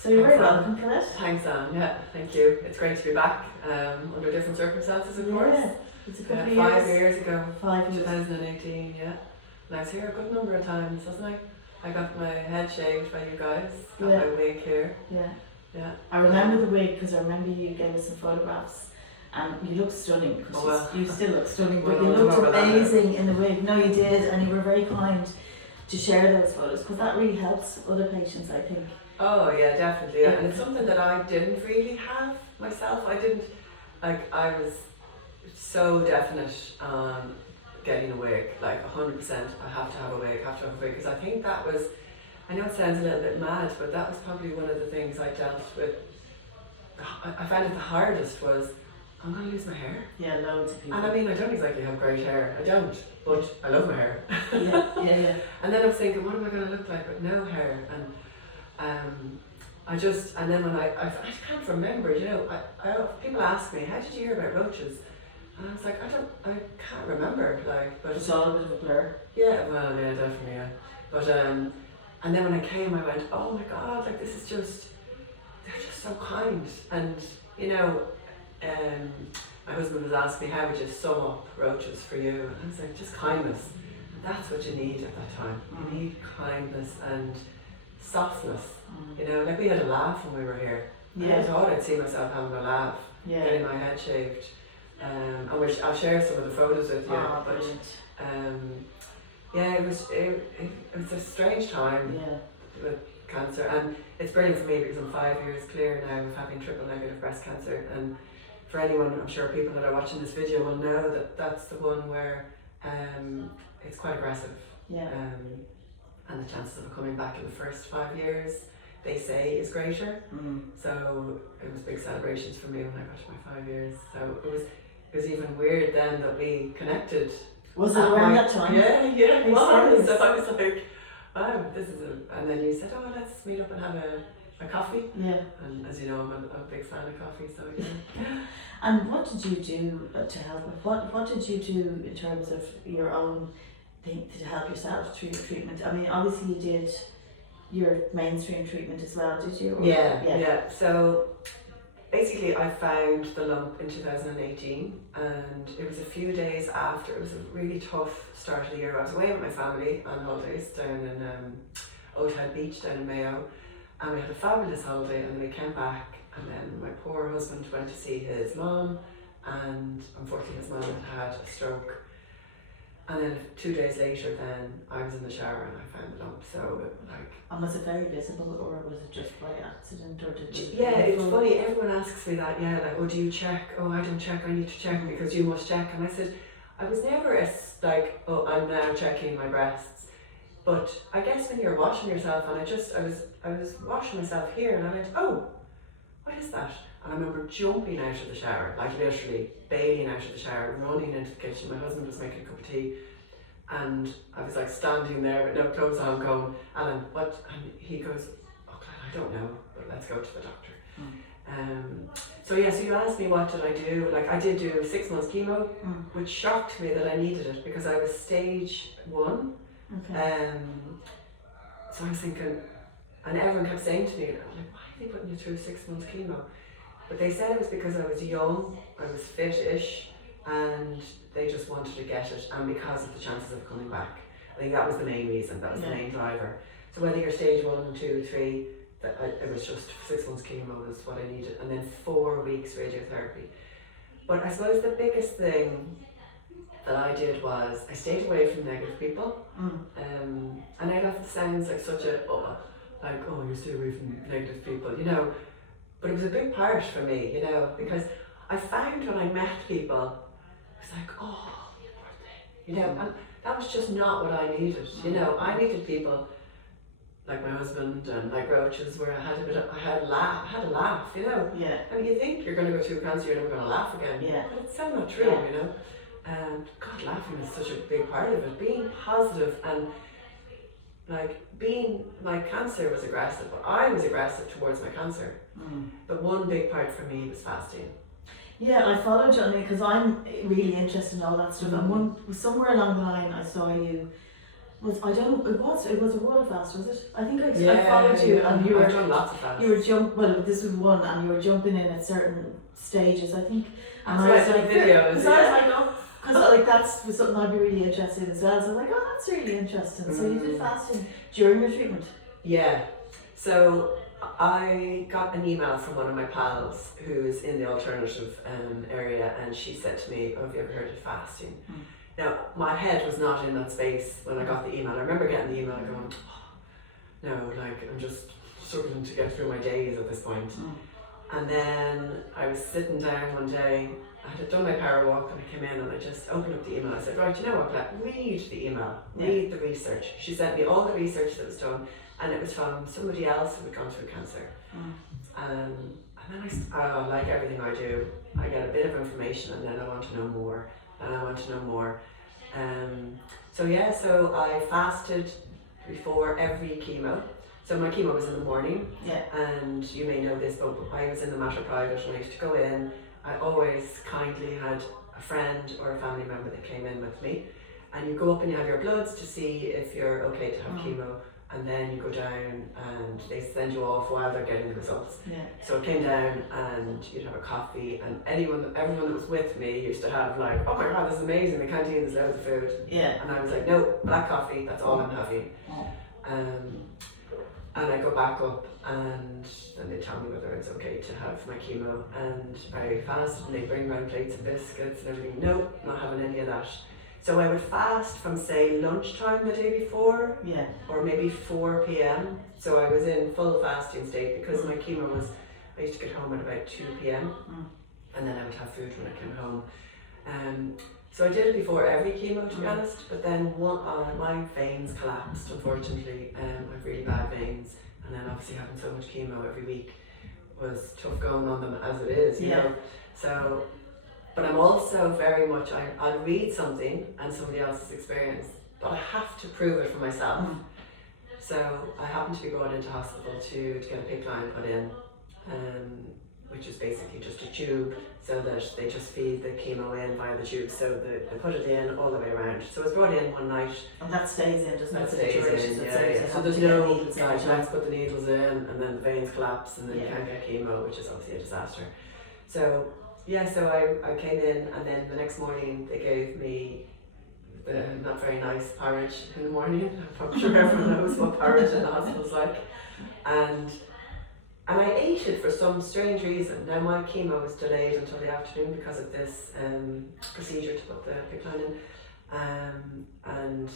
So you're very welcome, Colette. Thanks, Anne. Yeah, thank you. It's great to be back under different circumstances, of course. It's a couple of 5 years ago. 5 years. 2018, yeah. And I was here a good number of times, wasn't I? I got my head shaved by you guys, got my wig here. Yeah. I remember the wig because I remember you gave us some photographs and you looked stunning. Because you still look stunning, but you looked amazing in the wig. No, you did, and you were very kind to share those photos because that really helps other patients, I think. Oh yeah, definitely. And it's something that I didn't really have myself. I was so definite on getting a wig, like 100%. I have to have a wig, because I think that was, I know it sounds a little bit mad, but that was probably one of the things I dealt with. I found it the hardest was, I'm going to lose my hair. Yeah, loads of people. And I mean, I don't exactly have great hair. I don't, but I love my hair. Yeah. And then I was thinking, what am I going to look like with no hair? And and then when I can't remember, you know, people ask me, how did you hear about Roches? And I was like, I can't remember, like, but it's all a bit of a blur. Yeah, well, yeah, definitely, yeah. But and then when I came, I went, oh my God, like this is just, they're just so kind. And you know, my husband was asking me, how would you sum up Roches for you? And I was like, just kindness. And that's what you need at that time. You need kindness and softness. You know, like we had a laugh when we were here. I thought I'd see myself having a laugh, getting my head shaved. I'll share some of the photos with you. Oh, but brilliant. it was a strange time with cancer, and it's brilliant for me because I'm 5 years clear now of having triple negative breast cancer. And for anyone, I'm sure people that are watching this video will know that that's the one where it's quite aggressive. And the chances of it coming back in the first 5 years, they say, is greater. So it was big celebrations for me when I got to my 5 years. So it was even weird then that we connected. Was it around that time? Yeah, it was. So I was like, wow, this is and then you said, oh, let's meet up and have a coffee. Yeah. And as you know, I'm a big fan of coffee, so yeah. And what did you do to help? What did you do in terms of your own thing to help yourself through your treatment? I mean, obviously you did your mainstream treatment as well, did you? Yeah. So basically I found the lump in 2018, and it was a few days after. It was a really tough start of the year. I was away with my family on holidays down in Old Head Beach down in Mayo, and we had a fabulous holiday, and then we came back, and then my poor husband went to see his mom, and unfortunately his mom had a stroke. And then 2 days later, then I was in the shower and I found the lump. So and was it very visible, or was it just by accident, or did you? Yeah, it's funny. Everyone asks me that. Yeah, like, oh, do you check? Oh, I don't check. I need to check because you must check. And I said, I was never like, oh, I'm now checking my breasts. But I guess when you're washing yourself, and I was washing myself here, and I went, oh, what is that? And I remember jumping out of the shower, like literally bailing out of the shower, running into the kitchen. My husband was making a cup of tea, and I was like standing there with no clothes on going, Alan, what? And he goes, oh God, I don't know, but let's go to the doctor. So you asked me what did I do. Like I did do 6 months chemo, which shocked me that I needed it because I was stage 1. Okay. So I was thinking, and everyone kept saying to me, like, why are they putting you through 6 months chemo? But they said it was because I was young, I was fit-ish, and they just wanted to get it, and because of the chances of coming back. I think that was the main reason, that was the main driver. So whether you're stage 1, 2, 3, it was just 6 months chemo was what I needed, and then 4 weeks radiotherapy. But I suppose the biggest thing that I did was I stayed away from negative people. And I know that sounds like such a, you stay away from negative people, you know. But it was a big part for me, you know, because I found when I met people, it was like, oh, poor thing, you know, and that was just not what I needed, you know. I needed people like my husband and like Roches, where I had a laugh, you know. Yeah. I mean, you think you're going to go through cancer, you're never going to laugh again. Yeah. But it's so not true, you know. And God, laughing is such a big part of it. Being positive and my cancer was aggressive, but I was aggressive towards my cancer. But one big part for me was fasting. Yeah, I followed you on it because I'm really interested in all that stuff. And somewhere along the line, I saw you I don't know, it was a water fast, was it? I think I Yeah, followed you and you I've were, done lots of fasts. well, this was one, and you were jumping in at certain stages, I think. And So I was like, videos, because I was like, oh, because like that's was something I'd be really interested in as well. So I was like, oh, that's really interesting. So you did fasting during your treatment? Yeah. So I got an email from one of my pals who's in the alternative area, and she said to me, "Oh, have you ever heard of fasting?" Now, my head was not in that space when I got the email. I remember getting the email and going, oh, no, like I'm just struggling to get through my days at this point. And then I was sitting down one day, I had done my power walk and I came in and I just opened up the email. I said, right, you know what, Colette, read the email, read the research. She sent me all the research that was done, and it was from somebody else who had gone through cancer. And then I like everything I do, I get a bit of information and then I want to know more, and I want to know more. So I fasted before every chemo. So my chemo was in the morning, and you may know this, but I was in the Mater Private and I used to go in. I always kindly had a friend or a family member that came in with me, and you go up and you have your bloods to see if you're okay to have chemo, and then you go down and they send you off while they're getting the results. So I came down and you'd have a coffee, and everyone that was with me used to have like, oh my god, this is amazing, the canteen, there's loads of food. And I was like, no, black coffee, that's all I'm having. And I go back up and then they tell me whether it's okay to have my chemo, and I fasted and they bring round plates of biscuits and everything. No, not having any of that. So I would fast from say lunchtime the day before, or maybe 4 p.m. So I was in full fasting state because my chemo was, I used to get home at about 2 p.m. and then I would have food when I came home. So I did it before every chemo, to be honest, but then my veins collapsed, unfortunately. I have really bad veins, and then obviously having so much chemo every week was tough going on them as it is, you know. So, but I'm also very much, I'll read something and somebody else's experience, but I have to prove it for myself. So I happened to be brought into hospital to get a PICC line put in, which is basically just a tube, so that they just feed the chemo in via the tube, so they put it in all the way around. So I was brought in one night. And that stays in, doesn't it? That stays in, So there's no, like, let's put the needles in, and then the veins collapse, and then you can't get chemo, which is obviously a disaster. So, so I came in, and then the next morning they gave me the not very nice porridge in the morning. I'm sure everyone knows what porridge in the hospital's like. And I ate it for some strange reason. Now my chemo was delayed until the afternoon because of this procedure to put the PICC line in. And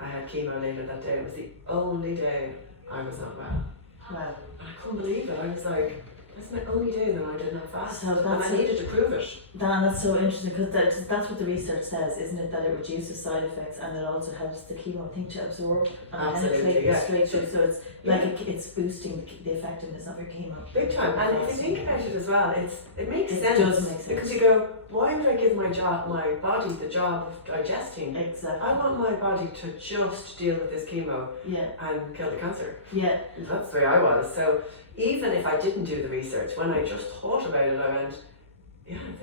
I had chemo later that day. It was the only day I was not well. Wow. I couldn't believe it. I was like, that's my only day that I did not fast. So and I needed to prove it. Dan, that's so interesting, because that's what the research says, isn't it? That it reduces side effects, and it also helps the chemo thing to absorb and penetrate straight through. So it's like it's boosting the effectiveness of your chemo. Big time. And if you think about it as well, it makes sense. It does make sense. Because you go, why would I give my body the job of digesting? Exactly. I want my body to just deal with this chemo and kill the cancer. That's the way I was. So even if I didn't do the research, when I just thought about it, I went,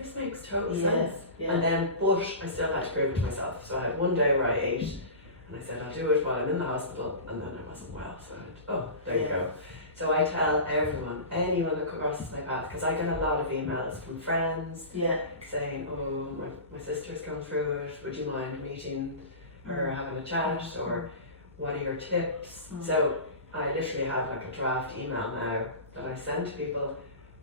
this makes total sense. And then, but I still had to prove it to myself. So I had one day where I ate, and I said, I'll do it while I'm in the hospital, and then I wasn't well. So I went, there you go. So I tell anyone that crosses my path, because I get a lot of emails from friends saying, oh, my sister's gone through it, would you mind meeting her, having a chat, or what are your tips? So I literally have like a draft email now that I send to people,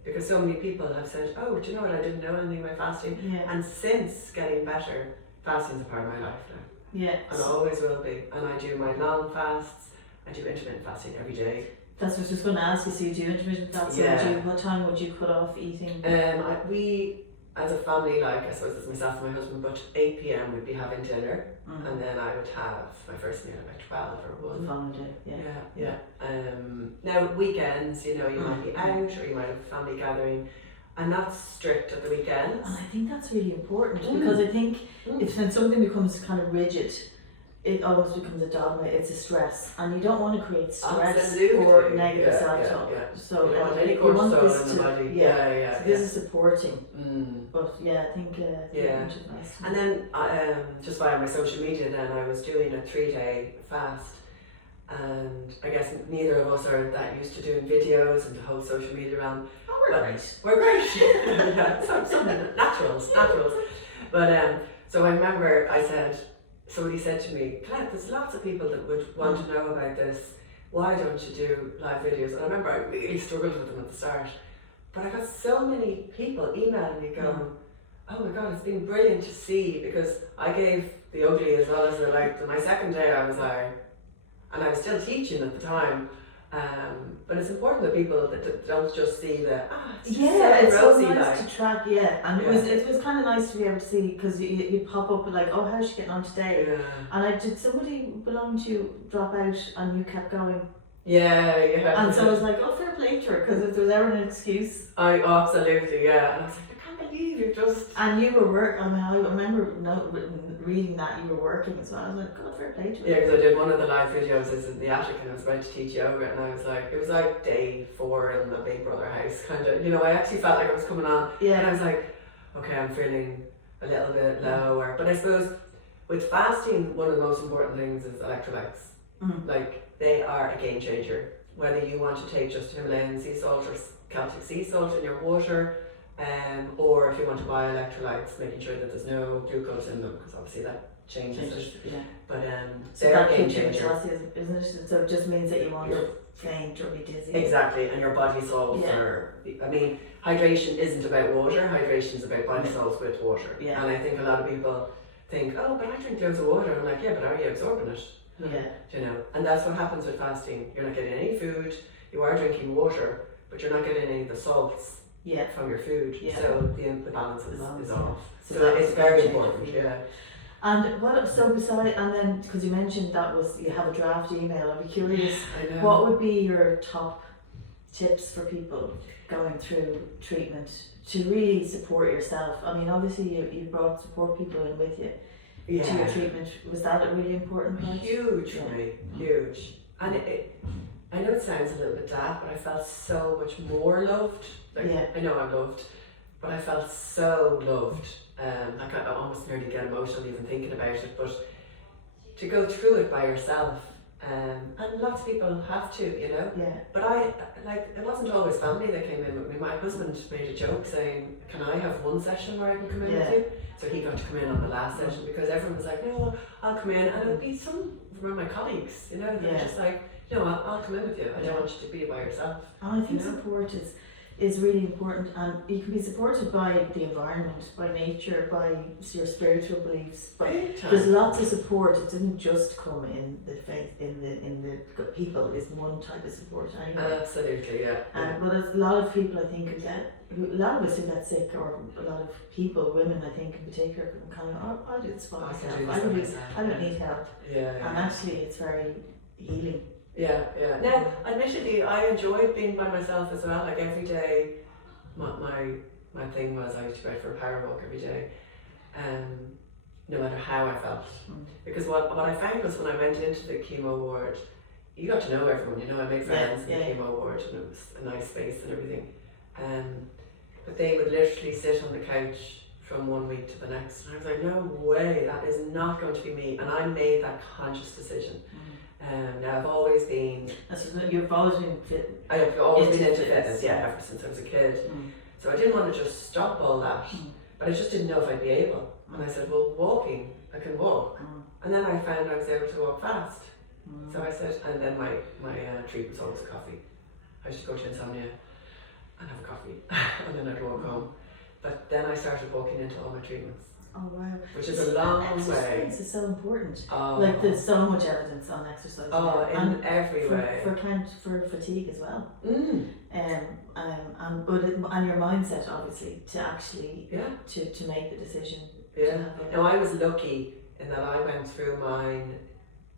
because so many people have said, oh, do you know what, I didn't know anything about fasting. And since getting better, fasting's a part of my life now. And always will be. And I do my long fasts, I do intermittent fasting every day. That's what I was just going to ask you. So you do intermittent fasting. What time would you cut off eating? We, as a family, like I suppose it's myself and my husband, but 8 p.m. we'd be having dinner, and then I would have my first meal about 12 or 1. The following day, now weekends, you might be out, or you might have a family gathering, and that's strict at the weekends. And I think that's really important, because I think if when something becomes kind of rigid, it almost becomes a dogma. It's a stress, and you don't want to create stress Absolutely. or negative self-talk. So you want any you want cortisol this in the to, body. So this is supporting. But I think yeah. which is nice. And then just via my social media, then I was doing a 3-day fast, and I guess neither of us are that used to doing videos and the whole social media realm. Oh, we're great. We're great. Yeah, some naturals. But so I remember somebody said to me, Colette, there's lots of people that would want to know about this. Why don't you do live videos? And I remember I really struggled with them at the start. But I got so many people emailing me going, oh my God, it's been brilliant to see, because I gave the ugly as well as the light. My second day I was like, and I was still teaching at the time. But it's important that people that don't just see the it's so rosy nice like. to track, and it was kind of nice to be able to see, because you pop up with like, oh, how's she getting on today? Yeah. And did somebody belong to you drop out and you kept going? Yeah. And so I was like, oh, fair play to her, because if there was ever an excuse. Absolutely, yeah. And I was like, I can't believe you just. And you were working. I mean, I remember reading that you were working as well. I was like, God, fair play to her. Yeah, because I did one of the live videos is in the attic, and I was about to teach yoga, and I was like, it was like day 4 in the Big Brother house, kind of. You know, I actually felt like I was coming on. Yeah. And I was like, okay, I'm feeling a little bit lower. But I suppose with fasting, one of the most important things is electrolytes. Like, they are a game changer. Whether you want to take just Himalayan sea salt or Celtic sea salt in your water, or if you want to buy electrolytes, making sure that there's no glucose in them, because obviously that changes it. Yeah. But so they're that a game keeps you changer. exhausted, isn't it? So it just means that you won't faint or be dizzy. Exactly, and your body salts are. I mean, hydration isn't about water. Hydration is about body salts with water. Yeah. And I think a lot of people think, oh, but I drink loads of water. I'm like, yeah, but are you absorbing it? Yeah. You know, and that's what happens with fasting. You're not getting any food. You are drinking water, but you're not getting any of the salts from your food. Yeah. So the balance is off. So it's very important. Yeah. And and then, because you mentioned that you have a draft email, I'd be curious, I know. what would be your top tips for people going through treatment to really support yourself? I mean, obviously you brought support people in with you to your treatment. Was that a really important part? Huge for me, huge. And I know it sounds a little bit daft, but I felt so much more loved. I know I'm loved, but I felt so loved. Like I almost nearly get emotional even thinking about it, but to go through it by yourself, and lots of people have to, you know. Yeah. But it wasn't always family that came in with me. My husband made a joke saying, "Can I have one session where I can come in with you?" So he got to come in on the last session, because everyone was like, "No, I'll come in," and it would be some from my colleagues, you know, they're just like, "No, I'll come in with you. I don't want you to be by yourself." And I think support is really important, and you can be supported by the environment, by nature, by your spiritual beliefs. But there's lots of support. It didn't just come in the faith, in the people. Is one type of support anyway. Absolutely, yeah. But there's a lot of people, I think, a lot of us who get sick, or a lot of people, women, I think in particular, can kind of, oh, I'll do this by myself. I don't need help. And actually, it's very healing. Yeah. Now, admittedly, I enjoyed being by myself as well. Like every day, my thing was I used to go out for a power walk every day, no matter how I felt. Because what I found was when I went into the chemo ward, you got to know everyone. You know, I made friends in the chemo ward, and it was a nice space and everything. But they would literally sit on the couch from one week to the next, and I was like, no way, that is not going to be me. And I made that conscious decision. Now I've always been. You've always been fit. I've always been into fitness, ever since I was a kid. So I didn't want to just stop all that, but I just didn't know if I'd be able. And I said, well, walking, I can walk. And then I found I was able to walk fast. So I said, and then my treat was always coffee. I used to go to insomnia and have a coffee, and then I'd walk home. But then I started walking into all my treatments. Oh wow! Which is a long way. Exercise is so important. Oh. Like there's so much evidence on exercise. Oh, in every way. For fatigue as well. And your mindset, obviously, to actually to make the decision. Yeah. Now I was lucky in that I went through mine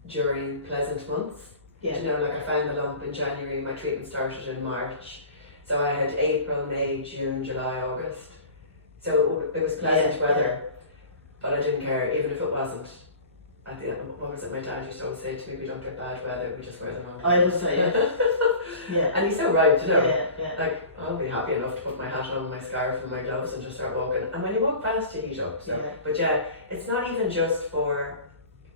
during pleasant months. Yeah. You know, like I found the lump in January. My treatment started in March, so I had April, May, June, July, August. So it was pleasant weather. But I didn't care, even if it wasn't. at the end, what was it my dad used to always say to me, we don't get bad weather, we just wear them on. I would say, yeah. And he's so right, you know. Yeah. Like, I'll be happy enough to put my hat on, my scarf and my gloves and just start walking. And when you walk fast, you heat up. So. But yeah, it's not even just for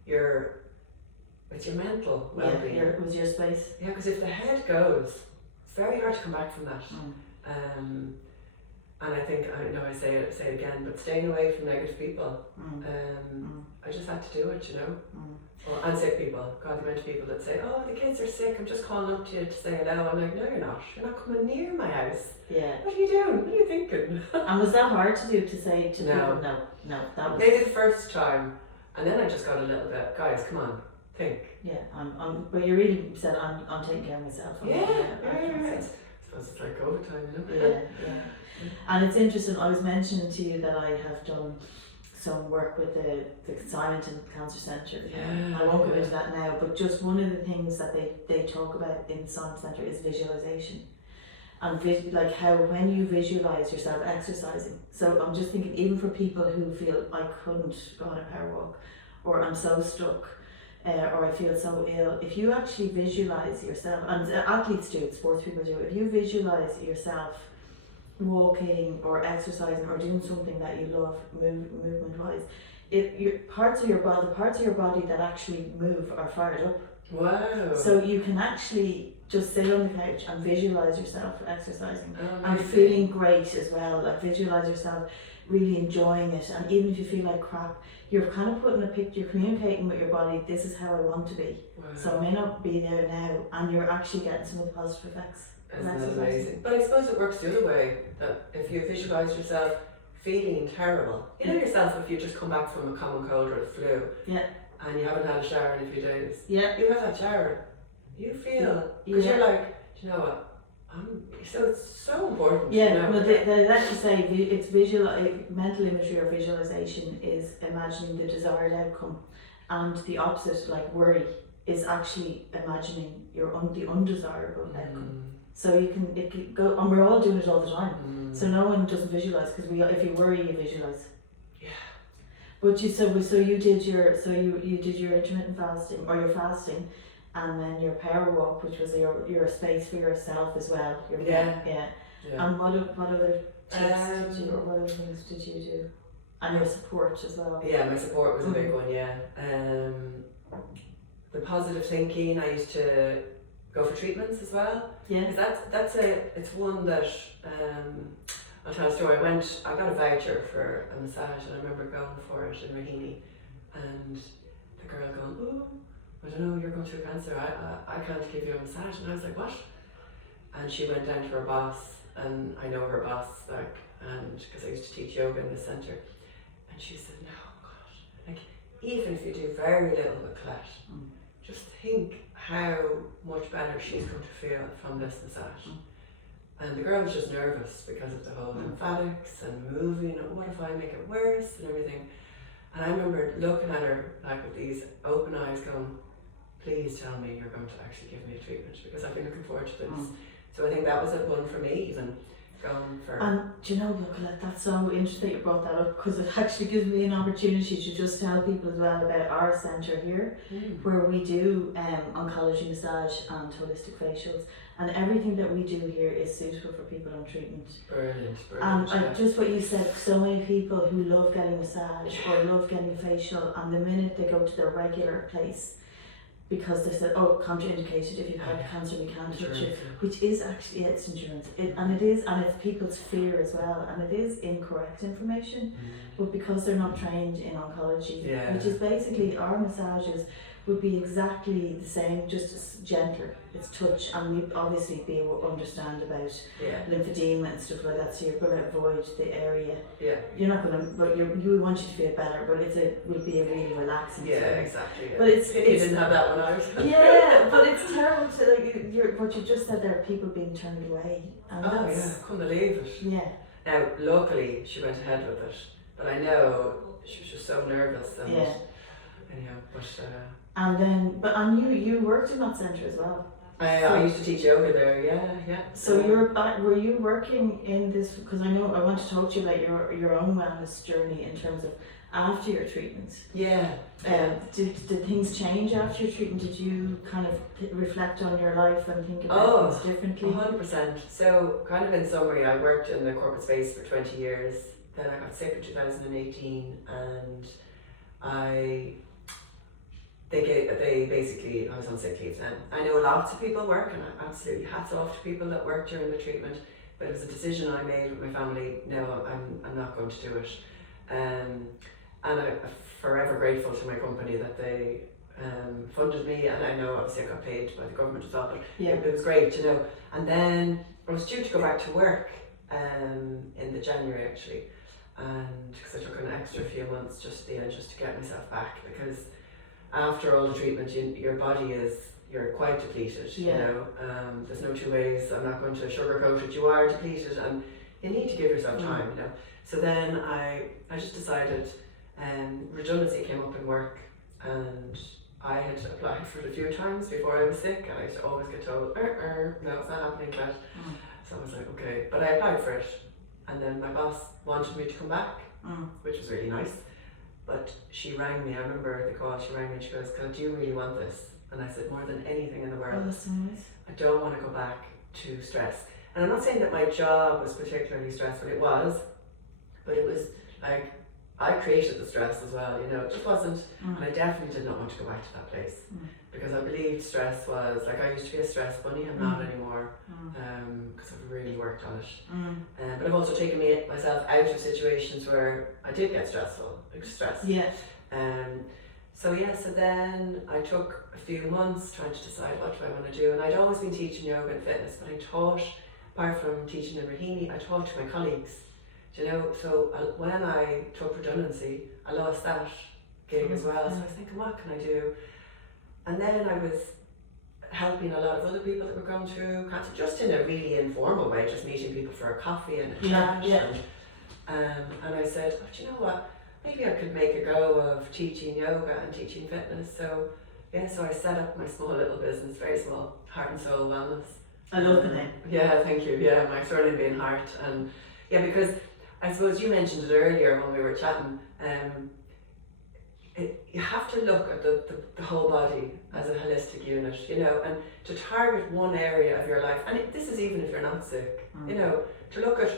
it's your mental well-being. Yeah, it was your space. Yeah, because if the head goes, it's very hard to come back from that. And I think, I know I say it again, but staying away from negative people. I just had to do it, you know. Well, and sick people. God, the amount of people that say, oh, the kids are sick, I'm just calling up to you to say hello. I'm like, no, you're not. You're not coming near my house. Yeah. What are you doing? What are you thinking? And was that hard to do, to say to No. people? No, that was... Maybe the first time, and then I just got a little bit, guys, come on, think. Yeah, but you really said, I'm taking care of myself. Yeah. I suppose it's like COVID time, you know? Yeah. And it's interesting, I was mentioning to you that I have done some work with the consignment and cancer centre. I won't go into that now, but just one of the things that they talk about in the Silent Centre is visualisation. And like how when you visualise yourself exercising. So I'm just thinking, even for people who feel I couldn't go on a power walk, or I'm so stuck, or I feel so ill, if you actually visualise yourself, and athletes do it, sports people do it, if you visualise yourself walking or exercising or doing something that you love movement wise, the parts of your body that actually move are fired up. Wow. So you can actually just sit on the couch and visualize yourself exercising and feeling great as well. Like visualize yourself really enjoying it, and even if you feel like crap, you're kind of putting a picture, you're communicating with your body, this is how I want to be. Wow. So I may not be there now, and you're actually getting some of the positive effects. Isn't that amazing? But I suppose it works the other way, that if you visualise yourself feeling terrible, you know yourself, if you just come back from a common cold or a flu, and you haven't had a shower in a few days, you have that shower, you feel, because you're like, you know what, so it's so important. Yeah, you know? no, they actually say it's mental imagery or visualization is imagining the desired outcome, and the opposite, like worry, is actually imagining the undesirable outcome. So it can go, and we're all doing it all the time. So no one doesn't visualize, because if you worry, you visualize. Yeah. But you did your intermittent fasting, or your fasting, and then your power walk, which was your space for yourself as well. Yeah. And what other tips did you, or what other things did you do? And your support as well. Yeah, my support was a big one. Yeah. The positive thinking. I used to go for treatments as well. Yeah. It's one that I'll tell a story. I got a voucher for a massage, and I remember going for it in Raheny, and the girl going, "Oh, I don't know, you're going through cancer. I can't give you a massage." And I was like, "What?" And she went down to her boss, and I know her boss, and because I used to teach yoga in the centre, and she said, "No, God, like even if you do very little with Colette, just think how much better she's going to feel from this massage." And the girl was just nervous because of the whole lymphatics and moving, and what if I make it worse and everything. And I remember looking at her like with these open eyes going, please tell me you're going to actually give me a treatment, because I've been looking forward to this. So I think that was a one for me, even going for... And do you know, Colette, that's so interesting you brought that up, because it actually gives me an opportunity to just tell people as well about our centre here, where we do oncology massage and holistic facials, and everything that we do here is suitable for people on treatment. Brilliant. And just what you said, so many people who love getting a massage or love getting a facial, and the minute they go to their regular place, because they said, oh, contraindicated, if you've had cancer we can't touch it, which is actually, it's insurance, and it's people's fear as well, and it is incorrect information, but because they're not trained in oncology, which is basically our massages would be exactly the same, just as gentler. It's touch, and we obviously be able to understand about lymphedema and stuff like that, so you're going to avoid the area. You're not going to, but you want you to feel better, but will be a really relaxing experience. Exactly. But you didn't have that when I was. But it's terrible to what you just said there, people being turned away. And couldn't believe it. Now, luckily, she went ahead with it, but I know she was just so nervous. And anyhow, but. And then, you worked in that centre as well. I used to teach yoga there, yeah. So were you working in this, because I know I want to talk to you about your own wellness journey in terms of after your treatment. Yeah. Did things change after your treatment? Did you kind of reflect on your life and think about things differently? 100%. So, kind of in summary, I worked in the corporate space for 20 years. Then I got sick in 2018, and they basically, I was on sick leave then. I know lots of people work, and I absolutely hats off to people that work during the treatment, but it was a decision I made with my family. No, I'm not going to do it. And I'm forever grateful to my company that they funded me, and I know obviously I got paid by the government as well, but it was great, you know. And then I was due to go back to work in the January actually, and because I took an extra few months just to get myself back, because after all the treatment your body you're quite depleted, you know. There's no two ways. I'm not going to sugarcoat it. You are depleted, and you need to give yourself time, you know. So then I just decided, redundancy came up in work, and I had applied for it a few times before I was sick, and I used to always get told, no, it's not happening, Colette. So I was like, okay, but I applied for it, and then my boss wanted me to come back, which was really nice. But she rang me, I remember the call, she rang me and she goes, Colette, do you really want this? And I said, more than anything in the world, that's nice. I don't want to go back to stress. And I'm not saying that my job was particularly stressful, it was, but it was like, I created the stress as well, you know, it just wasn't, and I definitely did not want to go back to that place, because I believed stress was, like, I used to be a stress bunny, I'm not anymore, because I've really worked on it. But I've also taken myself out of situations where I did get stressed. So then I took a few months trying to decide what do I want to do, and I'd always been teaching yoga and fitness, but I taught, apart from teaching in Rahini, I taught to my colleagues. You know, so when I took redundancy, I lost that gig as well. So I was thinking, what can I do? And then I was helping a lot of other people that were going through cancer, just in a really informal way, just meeting people for a coffee and a chat. And I said, do you know what? Maybe I could make a go of teaching yoga and teaching fitness. So I set up my small little business, very small, Harte and Soul Wellness. I love the name. Yeah, thank you. Yeah, my surname being Harte, and because I suppose you mentioned it earlier when we were chatting, you have to look at the whole body as a holistic unit, you know, and to target one area of your life, and this is even if you're not sick, you know, to look at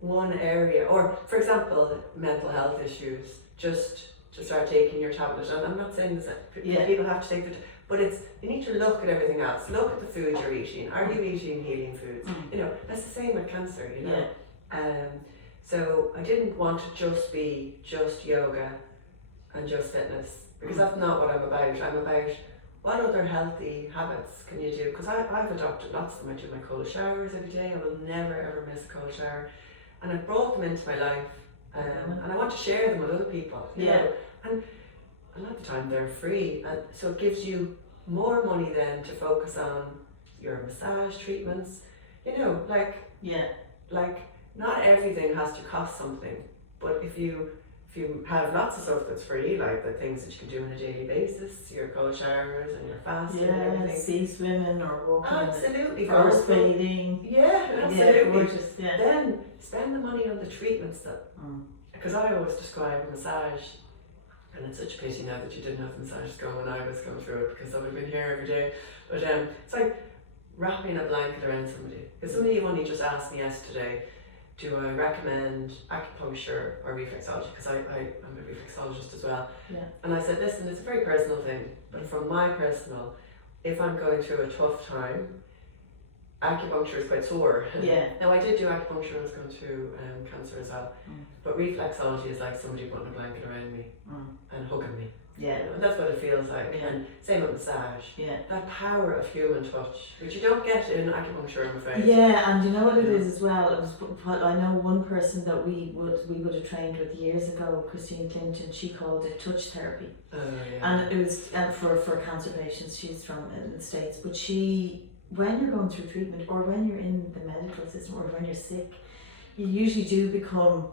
one area, or for example, mental health issues, just to start taking your tablet. And I'm not saying that people have to take it, but you need to look at everything else. Look at the food you're eating. Are you eating healing foods? You know, that's the same with cancer, you know. So I didn't want to just be just yoga and just fitness, because that's not what I'm about. I'm about what other healthy habits can you do, because I've adopted lots of them. I do my cold showers every day. I will never ever miss a cold shower, and I've brought them into my life, and I want to share them with other people, you know. And a lot of the time they're free, and so it gives you more money then to focus on your massage treatments, you know, like not everything has to cost something, but if you have lots of stuff that's free, like the things that you can do on a daily basis, your cold showers and your fasting and everything. Sea swimming or walking. Absolutely. Forest bathing. Yeah, absolutely. Gorgeous, Then spend the money on the treatments because I always describe a massage, and it's such a pity now that you didn't have the massages going when I was going through it, because I would have been here every day. But it's like wrapping a blanket around somebody. Because somebody only just asked me yesterday, do I recommend acupuncture or reflexology? Because I'm a reflexologist as well. And I said, listen, it's a very personal thing, but from my personal, if I'm going through a tough time, acupuncture is quite sore. Now I did do acupuncture when I was going through cancer as well, but reflexology is like somebody putting a blanket around me and hugging me. You know, and that's what it feels like. And same with massage. That power of human touch, which you don't get in acupuncture, I'm afraid. And you know what it is as well. It was what I know one person that we would have trained with years ago, Christine Clinton. She called it touch therapy. And it was for cancer patients. She's from the States, but when you're going through treatment, or when you're in the medical system, or when you're sick, you usually do become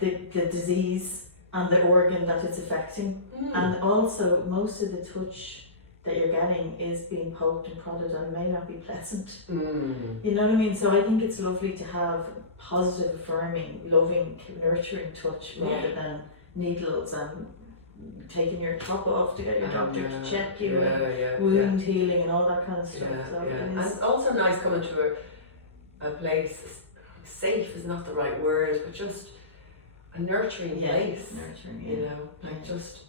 the disease and the organ that it's affecting. And also most of the touch that you're getting is being poked and prodded and may not be pleasant. You know what I mean? So I think it's lovely to have positive, affirming, loving, nurturing touch rather than needles and taking your top off to get your doctor to check you, yeah, wound healing and all that kind of stuff. Yeah, So yeah. it And is, it's also nice coming to a place, safe is not the right word, but just a nurturing place. Nurturing, you know, like just,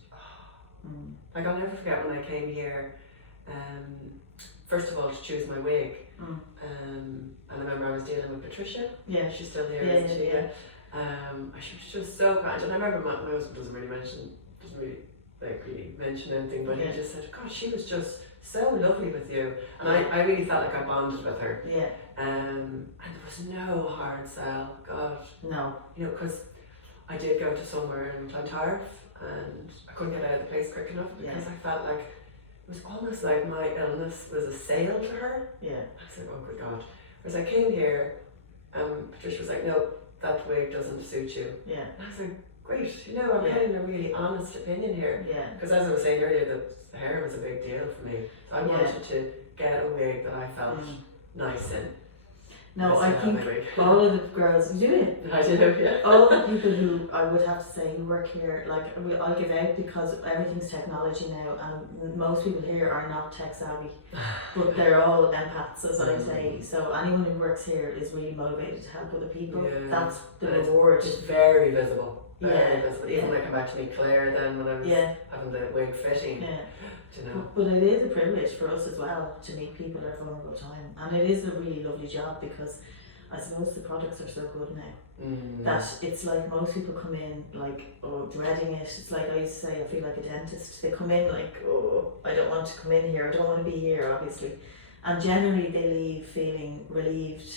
like I'll never forget when I came here, first of all to choose my wig, and I remember I was dealing with Patricia. Yeah. She's still here, isn't she? Yeah. She was just so kind, and I remember my husband doesn't really mention anything, but he just said, "God, she was just so lovely with you," and I really felt like I bonded with her. Yeah. And there was no hard sell. God. No. You know, because I did go to somewhere in Clontarf, and I couldn't get out of the place quick enough because I felt like it was almost like my illness was a sale to her. Yeah. I was like, oh good God. Whereas I came here, Patricia was like, no, that wig doesn't suit you. Yeah. And I was like, great, you know, I'm getting a really honest opinion here. Yeah. Because as I was saying earlier, the hair was a big deal for me. So I wanted to get a wig that I felt nice in. No, I think all of the girls, do it. I do, yeah. All the people who I would have to say who work here, like I'll give out because everything's technology now, and most people here are not tech savvy, but they're all empaths, as I say. So anyone who works here is really motivated to help other people. Yeah. That's the reward. It's very visible. Very visible. Even Yeah. when I come back to meet Claire, then when I was having the wig fitting. Yeah. You know. But it is a privilege for us as well to meet people at a vulnerable time, and it is a really lovely job because I suppose the products are so good now that it's like most people come in like dreading it. It's like I used to say, I feel like a dentist. They come in like, oh, I don't want to come in here, I don't want to be here, obviously, and generally they leave feeling relieved.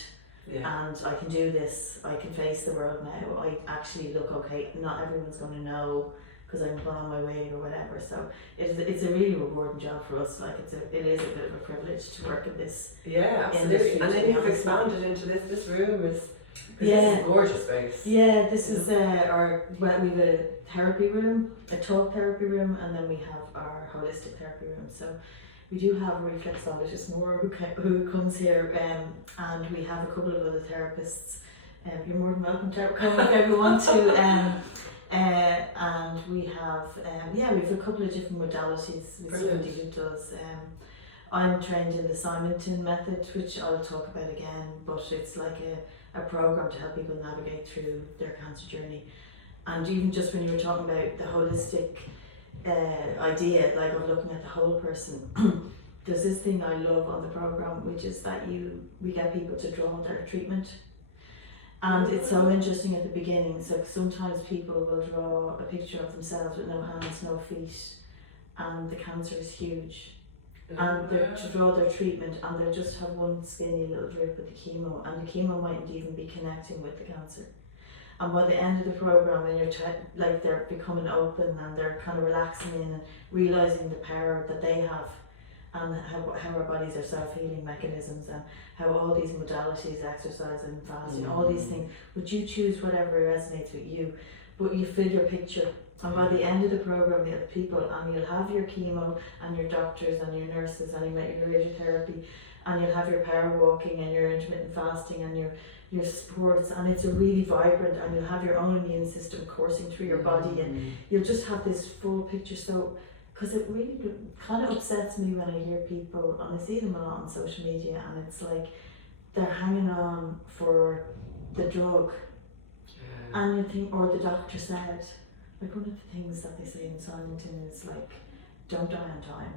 And I can do this, I can face the world now, I actually look okay, not everyone's going to know because I'm on my way or whatever. So it's a really rewarding job for us. Like it is a bit of a privilege to work in this. Yeah, absolutely. And then you've expanded into this room is this is a gorgeous space. Yeah, this is we have a therapy room, a talk therapy room, and then we have our holistic therapy room. So we do have a reflexologist more who comes here, and we have a couple of other therapists. You're more than welcome to come if you want to. And we have we have a couple of different modalities with somebody who does. I'm trained in the Simonton method, which I'll talk about again, but it's like a program to help people navigate through their cancer journey. And even just when you were talking about the holistic idea, like of looking at the whole person, there's this thing I love on the program, which is that we get people to draw their treatment. And it's so interesting at the beginning. So sometimes people will draw a picture of themselves with no hands, no feet, and the cancer is huge. And they're to draw their treatment, and they'll just have one skinny little drip of the chemo, and the chemo mightn't even be connecting with the cancer. And by the end of the program, when they're becoming open and they're kind of relaxing in and realizing the power that they have, and how our bodies are self-healing mechanisms, and how all these modalities, exercise and fasting, all these things, but you choose whatever resonates with you, but you fill your picture. And by the end of the program, you'll have people, and you'll have your chemo and your doctors and your nurses and your radiotherapy, and you'll have your power walking and your intermittent fasting and your sports, and it's a really vibrant, and you'll have your own immune system coursing through your body, and you'll just have this full picture. So because it really kind of upsets me when I hear people, and I see them a lot on social media, and it's like they're hanging on for the drug, and you think, or the doctor said, like one of the things that they say in Simonton is like, don't die on time.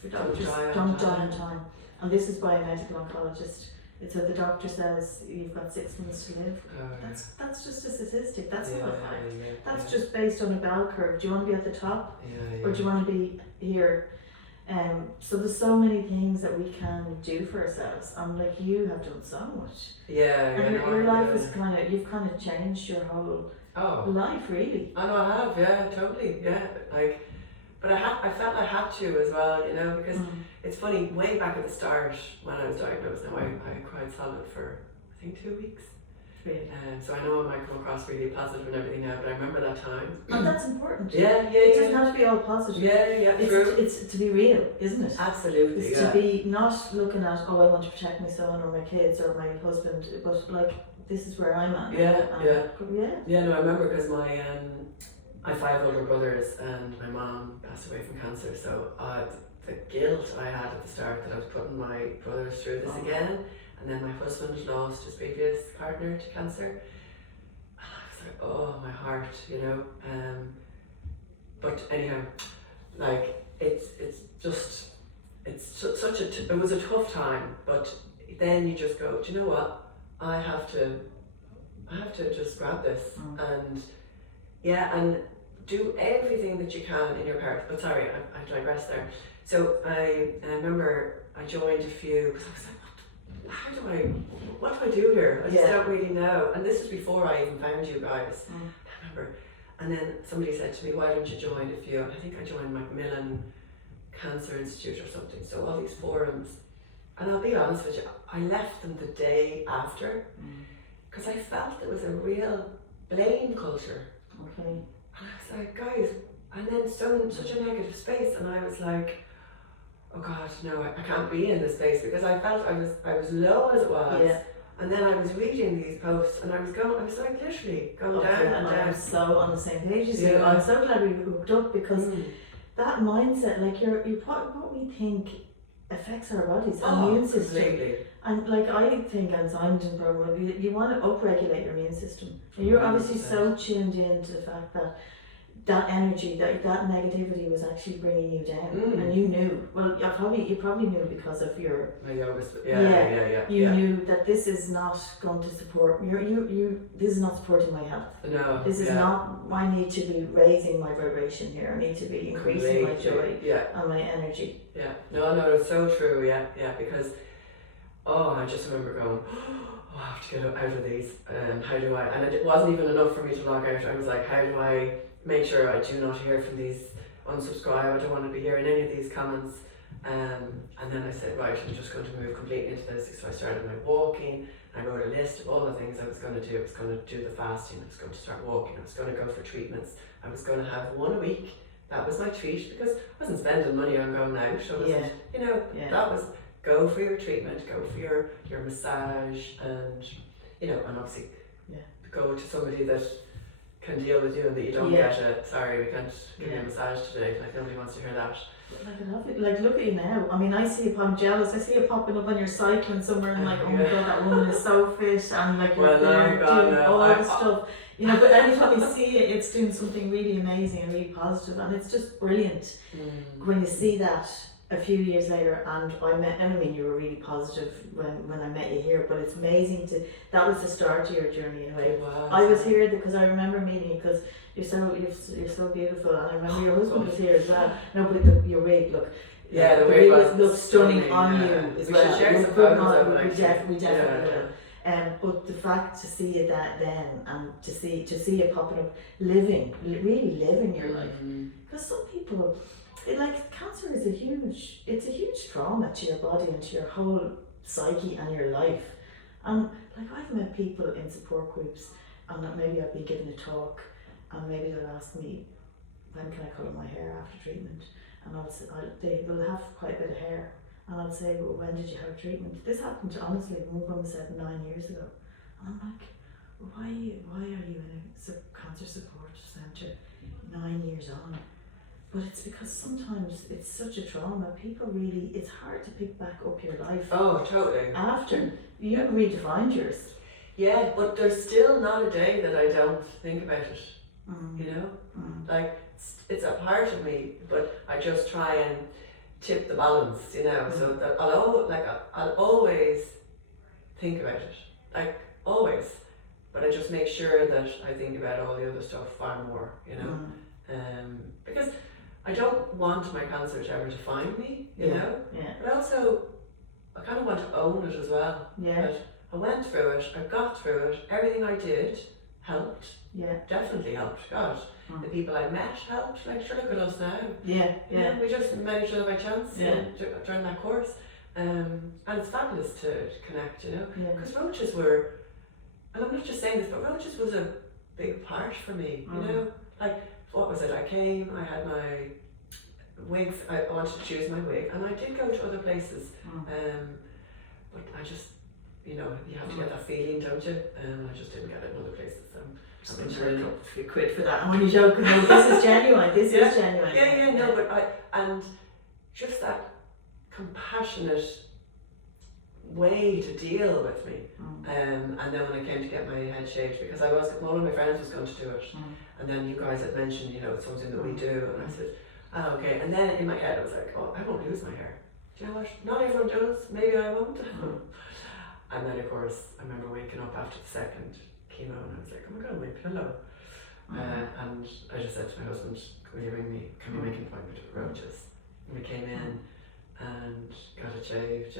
For doctors, don't die on time. And this is by a medical oncologist. It's so the doctor says you've got 6 months to live. That's just a statistic. That's not a fact. That's just based on a bell curve. Do you want to be at the top, or do you want to be here? So there's so many things that we can do for ourselves. I'm like, you have done so much. And your life is you've kind of changed your whole life, really. I know I have. Yeah, totally. Yeah, like. But I felt I had to as well, you know, because it's funny, way back at the start when I was diagnosed, now I cried solid for, I think, 2 weeks. Really? So I know I might come across really positive and everything now, but I remember that time. And that's important. It doesn't have to be all positive. It's to be real, isn't it? Absolutely. It's to be not looking at, I want to protect my son or my kids or my husband, but like, this is where I'm at. No, I remember because I have 5 older brothers and my mom passed away from cancer, so the guilt I had at the start that I was putting my brothers through this again, and then my husband lost his previous partner to cancer, and I was like, oh, my heart, you know. But anyhow, like it was a tough time, but then you just go, do you know what? I have to just grab this and do everything that you can in your power. But sorry, I digress there. So I remember I joined a few because I was like, what do I do here? I just don't really know. And this was before I even found you guys. I remember. And then somebody said to me, why don't you join a few? And I think I joined Macmillan Cancer Institute or something. So all these forums. And I'll be honest with you, I left them the day after because I felt there was a real blame culture. Okay. And I was like, guys, and then such a negative space, and I was like, oh God, no, I can't be in this space, because I felt I was low as it was. And then I was reading these posts and I was like literally going down and down. I'm so on the same page as you. I'm so glad we hooked up, because that mindset, like what we think affects our bodies, our immune system. Completely. And like I think, and Simon's program, you want to upregulate your immune system. And you're obviously so tuned in to the fact that energy, that negativity was actually bringing you down, and you knew. Well, you probably knew because of your. You knew that this is not going to support this is not supporting my health. No. This is not. I need to be raising my vibration here. I need to be increasing my joy and my energy. Yeah. No, it's so true. Yeah, because I just remember going, I have to get out of these. How do I? And it wasn't even enough for me to log out. I was like, how do I make sure I do not hear from these, unsubscribe, I don't want to be hearing any of these comments. And then I said, right, I'm just going to move completely into this. So I started my walking. I wrote a list of all the things I was going to do. I was going to do the fasting, I was going to start walking, I was going to go for treatments, I was going to have one a week. That was my treat, because I wasn't spending money on going out. That was go for your treatment, go for your massage, and and obviously go to somebody that can deal with you, and that you don't get a, sorry, we can't give you a massage today, like nobody wants to hear that. Like I love it. Like look at you now. I mean, I'm jealous. I see you popping up on your cycling somewhere, and like, oh my god, that woman is so fit, and like you're there doing all the stuff. But anytime you see it, it's doing something really amazing and really positive, and it's just brilliant when you see that a few years later. And I mean, you were really positive when I met you here, but it's amazing that was the start of your journey in a way. I was here because I remember meeting you, because you're so beautiful, and I remember your husband was here as well. No, but your wig, look. Yeah, the wig looks stunning on you as well. We should share some photos of it. We definitely will. But the fact to see it then, and to see it popping up, really living your life, because some people, cancer is a huge trauma to your body and to your whole psyche and your life. And like I've met people in support groups, and maybe I've been given a talk, and maybe they'll ask me, when can I colour my hair after treatment? And they will have quite a bit of hair. And I'll say, well, when did you have treatment? This happened, honestly, one woman said 9 years ago. And I'm like, why are you in a cancer support centre 9 years on? But it's because sometimes it's such a trauma. People really, it's hard to pick back up your life. Oh, totally. After you redefined yours. Yeah, but there's still not a day that I don't think about it. Like it's a part of me, but I just try and tip the balance, so that I'll always think about it, like always, but I just make sure that I think about all the other stuff far more, because I don't want my cancer to ever define me, but also I kind of want to own it as well. That I went through it, I got through it, everything I did helped. Definitely helped. God, the people I met helped. Like, sure, look at us now. We just met each other by chance during that course, and it's fabulous to connect. Because Roches were, and I'm not just saying this, but Roches was a big part for me. Like, what was it? I came, I had my wigs. I wanted to choose my wig, and I did go to other places, but I just you know, you have to get that feeling, don't you? And I just didn't get it in other places. Just been turned up a few quid for that. I'm only joking. No, this is genuine. This is genuine. Yeah, no, but and just that compassionate way to deal with me. And then when I came to get my head shaved, because one of my friends was going to do it, and then you guys had mentioned, you know, it's something that we do, and I said, oh, okay. And then in my head I was like, oh, I won't lose my hair. Do you know what? Not everyone does. Maybe I won't. And then of course I remember waking up after the second chemo, and I was like, oh my god, my pillow. And I just said to my husband, can you ring me? Can we make an appointment at Roches? And we came in and got it shaved.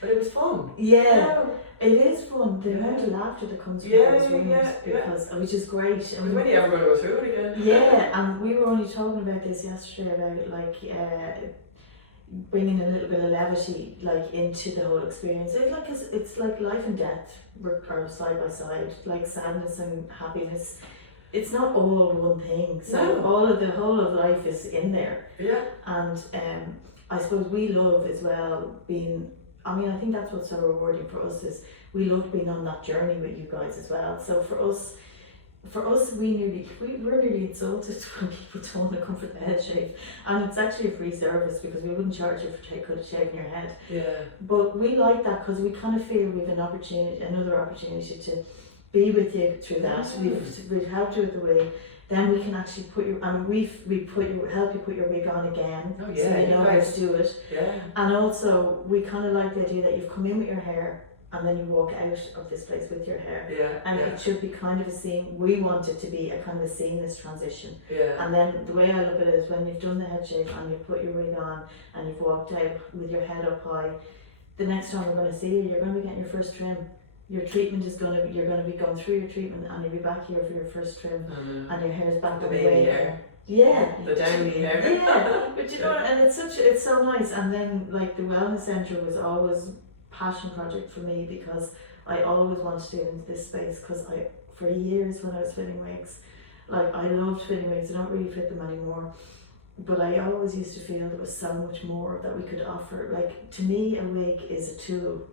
But it was fun. Yeah, it is fun. The amount of laughter that comes from those rooms, because which is great. And when are you ever going to go through it again? Yeah, and we were only talking about this yesterday about like bringing a little bit of levity like into the whole experience. It's like life and death are side by side, like sadness and happiness. It's not all one thing. So the whole of life is in there. Yeah. And I suppose we love as well being. I mean, I think that's what's so rewarding for us is we love being on that journey with you guys as well. So for us, we're nearly insulted when people don't want to come for the head shave, and it's actually a free service because we wouldn't charge you for shaving your head. Yeah. But we like that because we kind of feel we've another opportunity to be with you through that. We've helped you with the wig. Then we can actually put you, and help you put your wig on again, so you know how to do it. Yeah. And also, we kind of like the idea that you've come in with your hair, and then you walk out of this place with your hair. Yeah. And it should be kind of a scene. We want it to be a kind of a seamless transition. Yeah. And then the way I look at it is when you've done the head shave and you've put your wig on and you've walked out with your head up high, the next time we're going to see you, you're going to be getting your first trim. Your treatment you're going to be going through your treatment, and you'll be back here for your first trim, and your hair's back the on the baby way hair. Yeah, the downy hair. Yeah, but you know, and it's so nice. And then like the wellness centre was always a passion project for me because I always wanted to get into this space because for years when I was fitting wigs, like I loved fitting wigs. I don't really fit them anymore. But I always used to feel there was so much more that we could offer. Like to me, a wig is a tool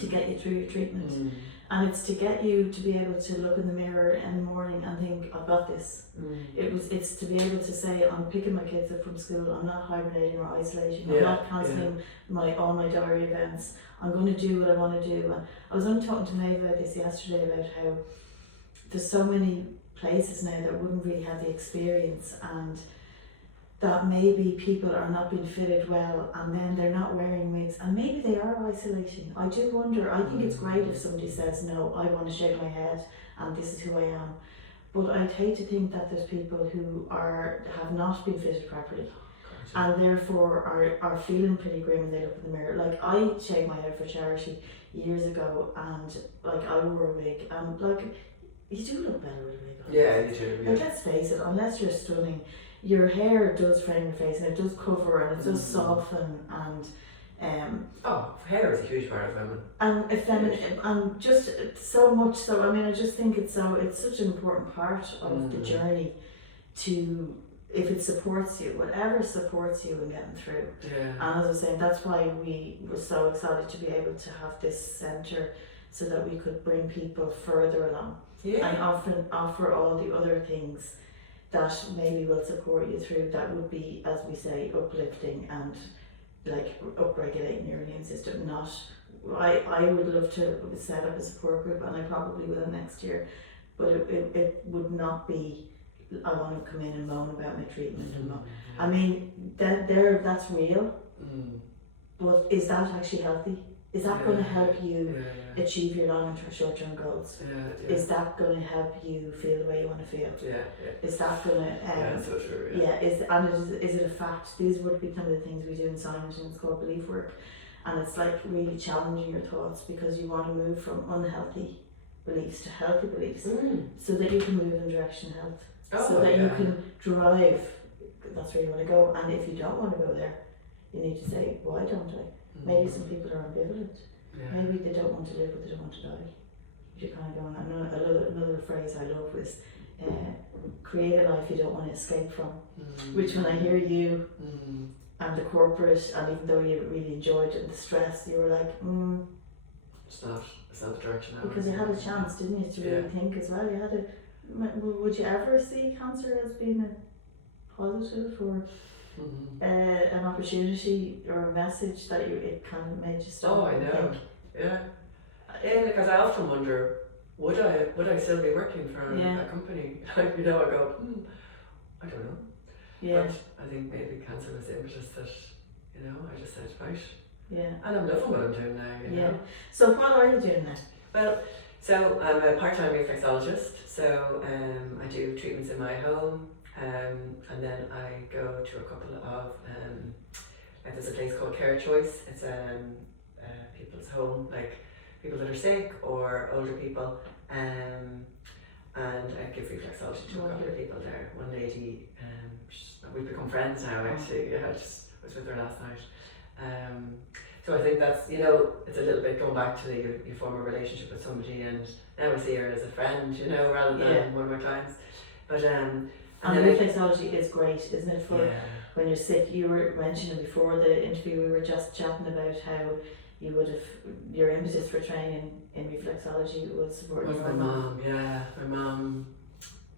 to get you through your treatment, and it's to get you to be able to look in the mirror in the morning and think, I've got this. It's to be able to say, I'm picking my kids up from school, I'm not hibernating or isolating, I'm not cancelling all my diary events, I'm going to do what I want to do. And I was only talking to Maeve about this yesterday about how there's so many places now that wouldn't really have the experience, and that maybe people are not being fitted well and then they're not wearing wigs and maybe they are isolating. I do wonder, I think it's great if somebody says, no, I want to shave my head and this is who I am. But I'd hate to think that there's people who have not been fitted properly and therefore are feeling pretty grim when they look in the mirror. Like I shaved my head for charity years ago, and like I wore a wig and like you do look better with a wig on. Yeah, you do. Yeah. Like let's face it, unless you're stunning, your hair does frame your face and it does cover and it does soften and hair is a huge part of feminine. And just so much so. I mean, I just think it's such an important part of the journey to, if it supports you, whatever supports you in getting through. Yeah. And as I was saying, that's why we were so excited to be able to have this centre so that we could bring people further along and offer all the other things that maybe will support you through, that would be, as we say, uplifting and like upregulating your immune system. I would love to set up a support group, and I probably will next year, but it would not be, I want to come in and moan about my treatment and moan. I mean, that's real, but is that actually healthy? Is that going to help you achieve your long and short-term goals? Is that going to help you feel the way you want to feel? Is that going to... that's so true. Is it a fact? These would be some of the things we do in science, and it's called belief work. And it's like really challenging your thoughts because you want to move from unhealthy beliefs to healthy beliefs so that you can move in the direction of health. You can drive, that's where you want to go. And if you don't want to go there, you need to say, why don't I? Maybe some people are ambivalent. Maybe they don't want to live, but they don't want to die. You're kind of going, another phrase I love was, create a life you don't want to escape from. Which when I hear you and the corporate, and even though you really enjoyed it, the stress, you were like, it's not the direction I Because you had a chance, didn't you, to really think as well. You had a. Would you ever see cancer as being a positive or an opportunity or a message that it kind of made you stop? Oh, I know. Think? Yeah, because I often wonder, would I still be working for a company? I go, I don't know. Yeah. But I think maybe cancer was the impetus that, I just said, right. Yeah. And I'm loving what I'm doing now, you know. So what are you doing now? Well, so I'm a part-time reflexologist, so I do treatments in my home, and then I go to a couple of, there's a place called Care Choice. It's people's home, like people that are sick or older people, and I give reflexology to a couple of people there. One lady, we've become friends now actually. I just was with her last night. So I think that's, it's a little bit going back to your former relationship with somebody, and now I see her as a friend, rather than one of my clients. But and reflexology is great, isn't it, for when you're sick? You were mentioning before the interview, we were just chatting about how you would have, your impetus for training in reflexology was supporting my mum. Yeah, my mum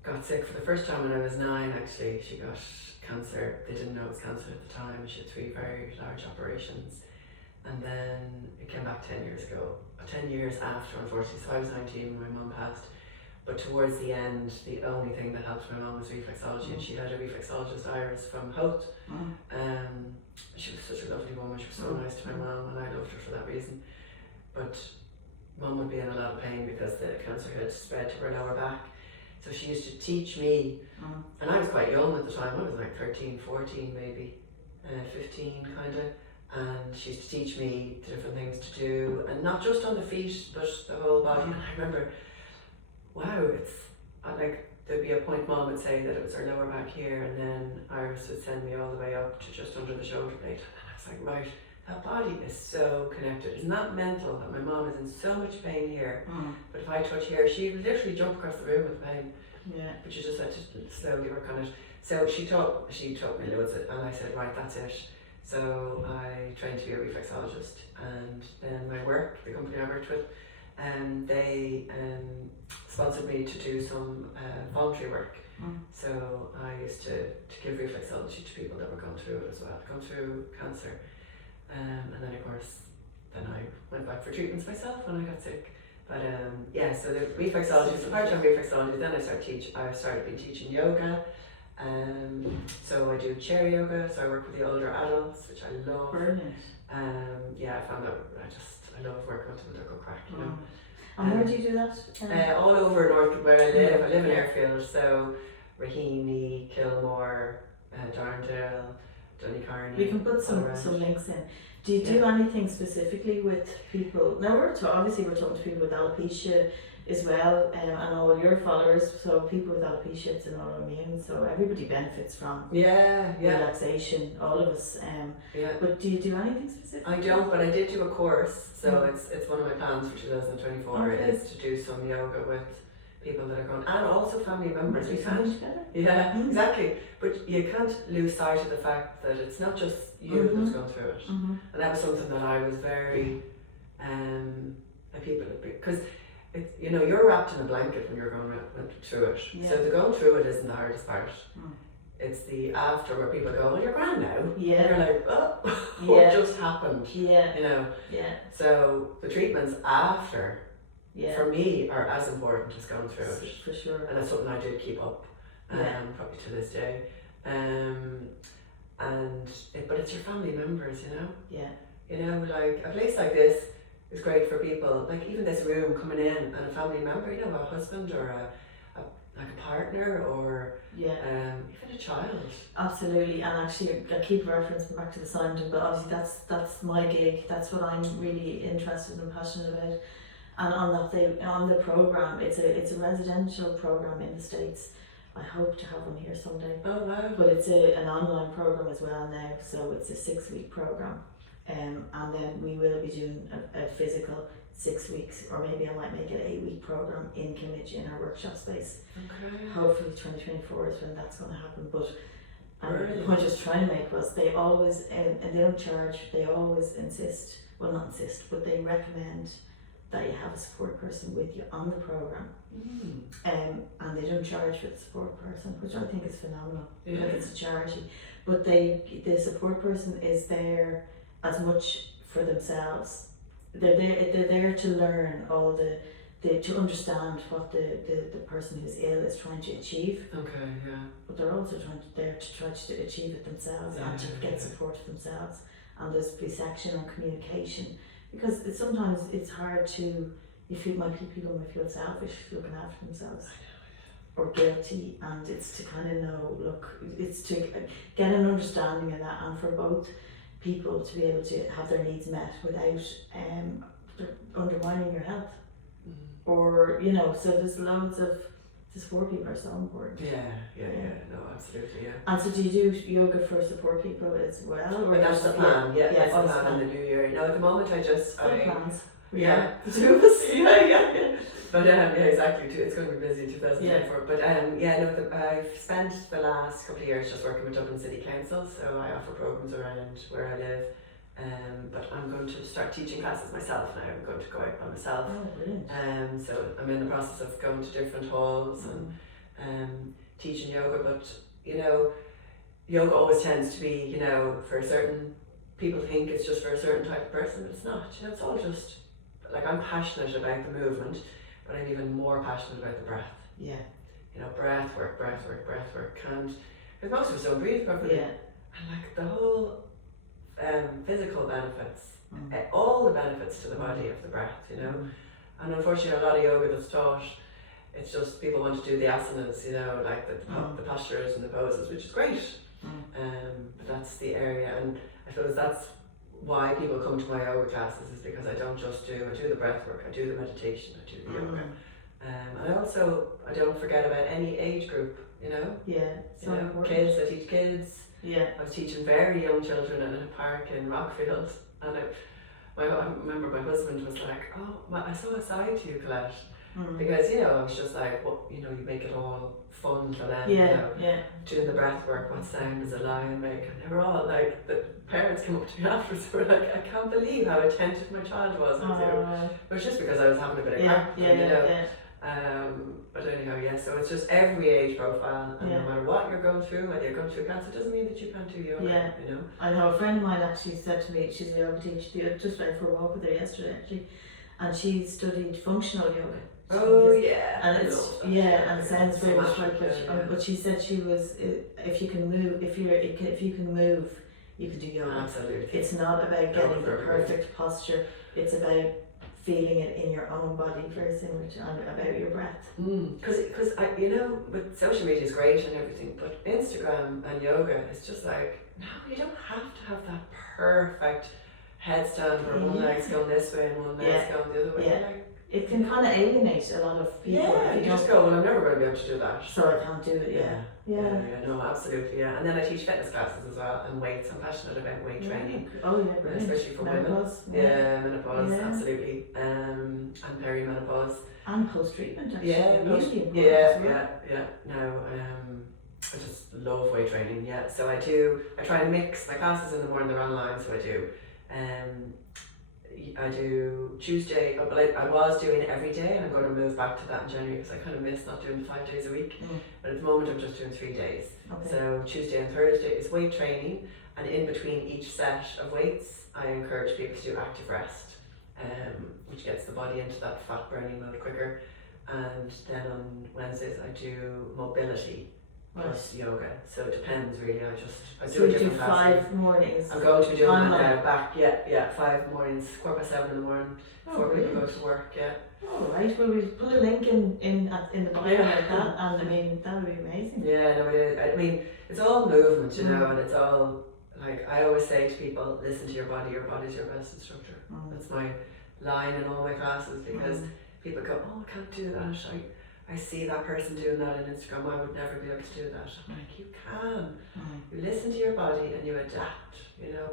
got sick for the first time when I was 9 actually. She got cancer. They didn't know it was cancer at the time. She had 3 very large operations. And then it came back 10 years ago, 10 years after, unfortunately. So I was 19 when my mum passed. But towards the end, the only thing that helped my mum was reflexology, and she had a reflexologist, Iris, from Holt. She was such a lovely woman. She was so nice to my mum, and I loved her for that reason. But mum would be in a lot of pain because the cancer had spread to her lower back. So she used to teach me, and I was quite young at the time. I was like 13, 14 maybe, 15 kind of. And she used to teach me the different things to do, and not just on the feet, but the whole body. And I remember, wow, there'd be a point Mom would say that it was her lower back here, and then Iris would send me all the way up to just under the shoulder blade. And I was like, right, that body is so connected. It's not mental that my mom is in so much pain here, but if I touch here, she would literally jump across the room with pain. Yeah. But you just had to slowly work on it. So she taught me loads of it, and I said, right, that's it. So I trained to be a reflexologist, and then my work, the company I worked with, they sponsored me to do some voluntary work. So I used to give reflexology to people that were going through it as well, going through cancer. And then of course, then I went back for treatments myself when I got sick. But so the reflexology, so part-time reflexology, then I started teaching yoga. So I do chair yoga, so I work with the older adults, which I love. Brilliant. I found that I love working with them, they're good crack, you know. And where do you do that? All over North where I live. I live in Airfield, so Raheny, Kilmore, Darndale, Donecarney. We can put some links in. Do you do anything specifically with people? Now obviously we're talking to people with alopecia as well, and all your followers, so people with alopecia, it's an autoimmune, so everybody benefits from relaxation, all of us. But do you do anything specific? I don't, but I did do a course, so it's one of my plans for 2024 is to do some yoga with people that are going, and also family members. We can't together. Yeah, exactly. But you can't lose sight of the fact that it's not just you that's going through it, and that was something that I was very because you're wrapped in a blanket when you're going through it. So the going through it isn't the hardest part. It's the after where people go, well, you're grand now. Yeah. And you're like, oh, what just happened? Yeah. Yeah. So the treatments after, for me, are as important as going through it. For sure. And that's something I did keep up, probably to this day. But it's your family members, Yeah. Like a place like this is great for people, like even this room coming in and a family member, a husband or a partner or even a child. Absolutely, and actually I keep referencing back to the sound, but obviously that's my gig. That's what I'm really interested and passionate about. And on the program, it's a residential program in the States. I hope to have one here someday. Oh wow! But it's an online program as well now, so it's a 6-week program. And then we will be doing a physical 6 weeks, or maybe I might make it an 8-week program in Kimmage in our workshop space. Okay. Hopefully 2024 is when that's going to happen. But the point I was trying to make was they always, and they don't charge, they always insist, well not insist, but they recommend that you have a support person with you on the program. And they don't charge for the support person, which I think is phenomenal. Yeah. Like it's a charity, but the support person is there as much for themselves. They're there to learn all to understand what the person who's ill is trying to achieve. Okay, yeah. But they're also there to try to achieve it themselves and to get support for themselves. And there's section and communication, because sometimes it's hard to. People might feel selfish looking after themselves, or guilty, and it's to kind of know. Look, it's to get an understanding of that, and for both people to be able to have their needs met without undermining your health. Or so there's loads of support people are so important. Yeah, no, absolutely, yeah. And so do you do yoga for support people as well? Or that's the plan, that's the plan in the new year. No, at the moment plans. Yeah, the two of us. yeah. But exactly. It's going to be busy in 2024. But I've spent the last couple of years just working with Dublin City Council, so I offer programs around where I live. But I'm going to start teaching classes myself now. I'm going to go out by myself. Oh, brilliant. So I'm in the process of going to different halls and teaching yoga. But yoga always tends to be for a certain. People think it's just for a certain type of person, but it's not. It's all just. Like, I'm passionate about the movement, but I'm even more passionate about the breath. Yeah. Breath work. And because most of us don't breathe properly. Yeah. And like the whole physical benefits, all the benefits to the body of the breath, And unfortunately, a lot of yoga that's taught, it's just people want to do the asanas, like the postures and the poses, which is great. But that's the area, and I suppose that's why people come to my yoga classes, is because I don't just I do the breath work, I do the meditation, I do the yoga. And I don't forget about any age group, Yeah. Kids, I teach kids. Yeah. I was teaching very young children in a park in Rockfield, and I remember my husband was like, "Oh, I saw a side to you, Colette," because I was just like, "Well, you make it all fun for them." Doing the breath work, what sound does a lion make? And they were all like, the parents came up to me afterwards, they were like, "I can't believe how attentive my child was with you." But it's just because I was having a bit of crack with them, But anyhow, so it's just every age profile, and no matter what you're going through, whether you're going through cancer, it doesn't mean that you can't do yoga. I know a friend of mine actually said to me, she's a yoga teacher, just went for a walk with her yesterday actually, and she studied functional yoga. And it's and it sounds very much like but she said she was if you can move, if you can move, you can do yoga. Absolutely. It's not about getting the perfect posture. It's about feeling it in your own body, very similar to about your breath. Because with social media is great and everything, but Instagram and yoga is just like, no, you don't have to have that perfect headstand where one leg's going this way and one leg's going the other way. It can kind of alienate a lot of people. You just go, well, I'm never going to be able to do that. So I can't do it. No, absolutely, And then I teach fitness classes as well, and weights. I'm passionate about weight training. Brilliant. Especially for menopause. women. Menopause, absolutely. And perimenopause. And post-treatment, actually. Really important. No, I just love weight training, So I try and mix my classes in the morning, they're online, so I do Tuesday, but I was doing it every day, and I'm going to move back to that in January because I kind of miss not doing 5 days a week. But at the moment I'm just doing 3 days. So Tuesday and Thursday is weight training, and in between each set of weights I encourage people to do active rest, which gets the body into that fat burning mode quicker. And then on Wednesdays I do mobility plus yoga, so it depends really. I do a different 5 mornings. I'm going to be doing that now. Back 5 mornings, 7:15 in the morning before people go to work. All right. Well, we'll put a link in the bio like that, and I mean that would be amazing. No, it is. I mean, it's all movement, and it's all like I always say to people: listen to your body. Your body's your best instructor. That's my line in all my classes, because people go, "Oh, I can't do that. I see that person doing that on Instagram, I would never be able to do that." I'm like, you can. You listen to your body and you adapt,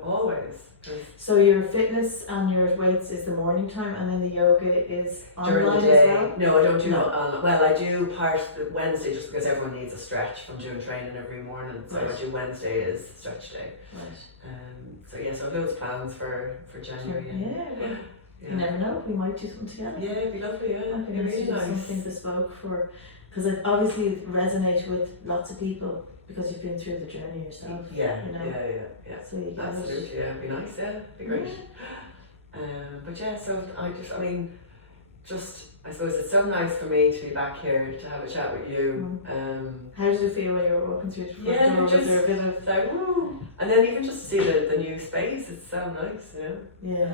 always. So your fitness and your weights is the morning time, and then the yoga is during online the day. as well? No, I don't do online. Well, I do part the Wednesday just because everyone needs a stretch from doing training every morning. So I do Wednesday is stretch day. Right. So I've loads of plans for January. You never know, we might do something together. Yeah, it'd be lovely, yeah. I think It'd it's be really nice. something bespoke for, because it obviously resonates with lots of people because you've been through the journey yourself. Yeah, you know? yeah. So you get Absolutely, yeah, it'd be nice, yeah, it'd be great. But yeah, so I suppose it's so nice for me to be back here to have a chat with you. How did it feel when you were walking through the front door? Was there a bit of like, woo! And then even just to see the new space, it's so nice, you know.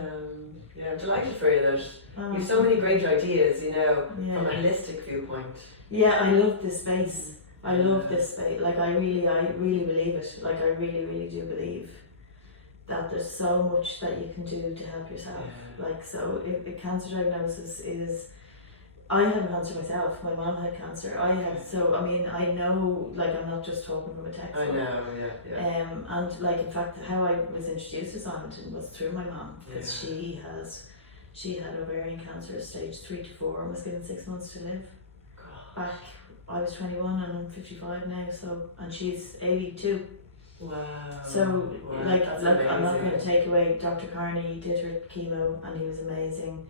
Yeah. I'm delighted for you that you have so many great ideas, you know, from a holistic viewpoint. Yeah, I love this space. I love this space. Like I really believe it. Like I really do believe that there's so much that you can do to help yourself. Like so, if cancer diagnosis is, I had cancer myself. My mom had cancer. I know. Like I'm not just talking from a textbook. I know. Yeah. And like in fact, how I was introduced to Simonton was through my mom because she had ovarian cancer stage 3 to 4 and was given 6 months to live. Back, I was 21 and I'm 55 now. So and she's 82. Wow. So like that's I'm not amazing. going to take away Dr. Carney did her chemo and he was amazing,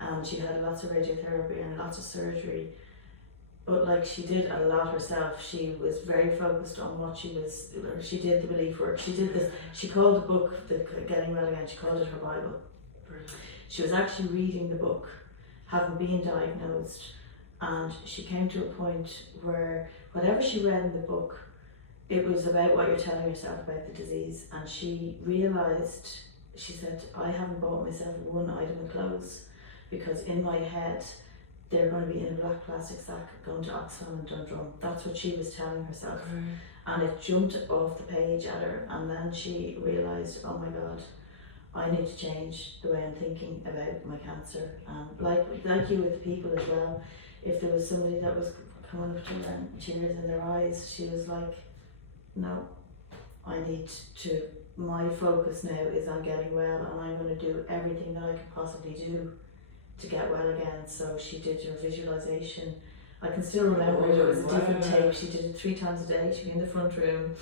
and she had lots of radiotherapy and lots of surgery, but like she did a lot herself. She was very focused on what she did the belief work. She called the book, the Getting Well Again, she called it her Bible. Brilliant. She was actually reading the book, having been diagnosed, and she came to a point where whatever she read in the book, it was about what you're telling yourself about the disease. And she realised, she said, I haven't bought myself one item of clothes because in my head they're going to be in a black plastic sack going to Oxfam and Dundrum. That's what she was telling herself. And it jumped off the page at her, and then she realised, oh my God, I need to change the way I'm thinking about my cancer. And like you with people as well, if there was somebody that was coming up to her and tears in their eyes, she was like, no, my focus now is on getting well, and I'm going to do everything that I can possibly do to get well again. So she did her visualization. I can still remember it was a different tape. She did it 3 times a day. She'd be in the front room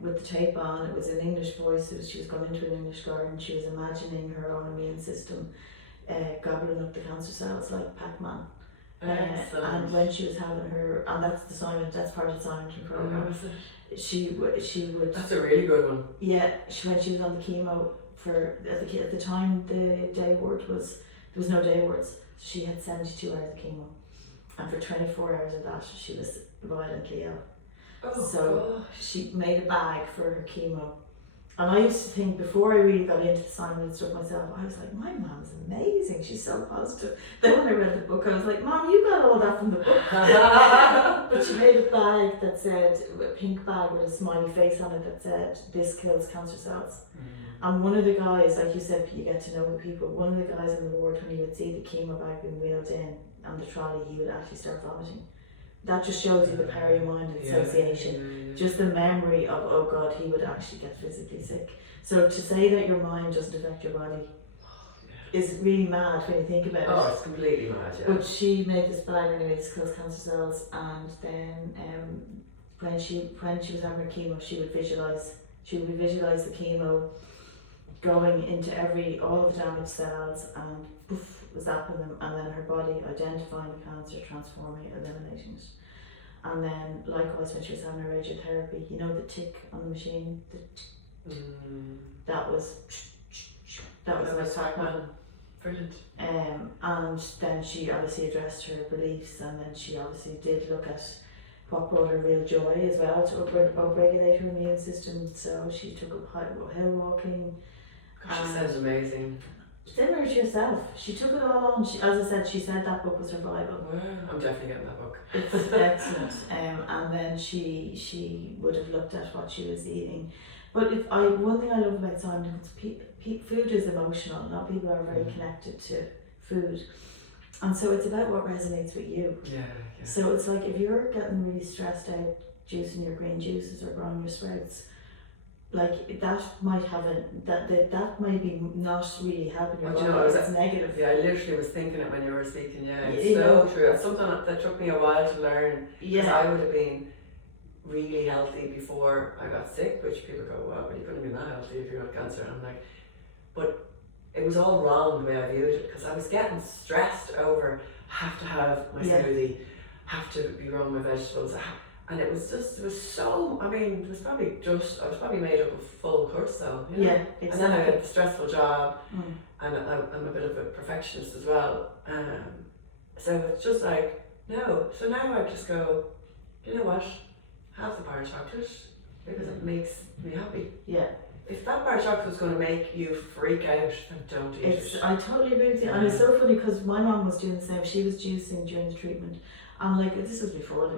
with the tape on. It was in English voices. She was going into an English garden. She was imagining her own immune system gobbling up the cancer cells like Pac-Man. And when she was having her, and that's part of the Simonton program. She would. That's a really good one. Yeah, when she was on the chemo at the time the day ward there was no day wards. She had 72 hours of chemo, and for 24 hours of that she was violently ill. So she made a bag for her chemo. And I used to think, before I really got into the Simon stuff myself, I was like, my mom's amazing, she's so positive. Then when I read the book, I was like, Mom, you got all that from the book. But she made a bag that said, a pink bag with a smiley face on it that said, this kills cancer cells. And one of the guys, like you said, you get to know the people, one of the guys in the ward, when he would see the chemo bag being wheeled in on the trolley, he would actually start vomiting. That just shows you the power of mind and association. Just the memory of, oh God, he would actually get physically sick. So to say that your mind doesn't affect your body is really mad when you think about it. Oh, it's completely mad, yeah. But she made this bag anyway to kill cancer cells, and then when she was having her chemo, she would visualise the chemo going into all of the damaged cells, and poof, was zapping them, and then her body identifying the cancer, transforming it, eliminating it. And then likewise when she was having her radiotherapy, you know the tick on the machine, that was like Pac-Man. Brilliant. And then she obviously addressed her beliefs, and then she obviously did look at what brought her real joy as well to upregulate her immune system. So she took up hill walking. She sounds amazing. Similar to yourself, she took it all on. As I said, she said that book was her Bible. Wow, I'm definitely getting that book. It's excellent. And then she would have looked at what she was eating. But one thing I love about Simon is food is emotional. Not people are very connected to food, and so it's about what resonates with you. Yeah. So it's like if you're getting really stressed out, juicing your green juices or growing your sprouts, like that might have that might be not really helping your body. It's negative. Yeah, I literally was thinking it when you were speaking. Yeah, it's so true. It's something that took me a while to learn. Because I would have been really healthy before I got sick, which people go, well, you couldn't be that healthy if you got cancer. And I'm like, but it was all wrong the way I viewed it, because I was getting stressed over, have to have my smoothie, have to be growing my vegetables, and it was so, I mean, it was probably I was probably made up of full cortisol, you know? Yeah, exactly. And then I had a stressful job, and I'm a bit of a perfectionist as well, so it's just like, no, so now I just go, you know what, have the bar of chocolate, because it makes me happy. Yeah. If that bar of chocolate was going to make you freak out, then don't eat it. I totally agree with you, and it's so funny because my mom was doing the same. She was juicing during the treatment, and like this was before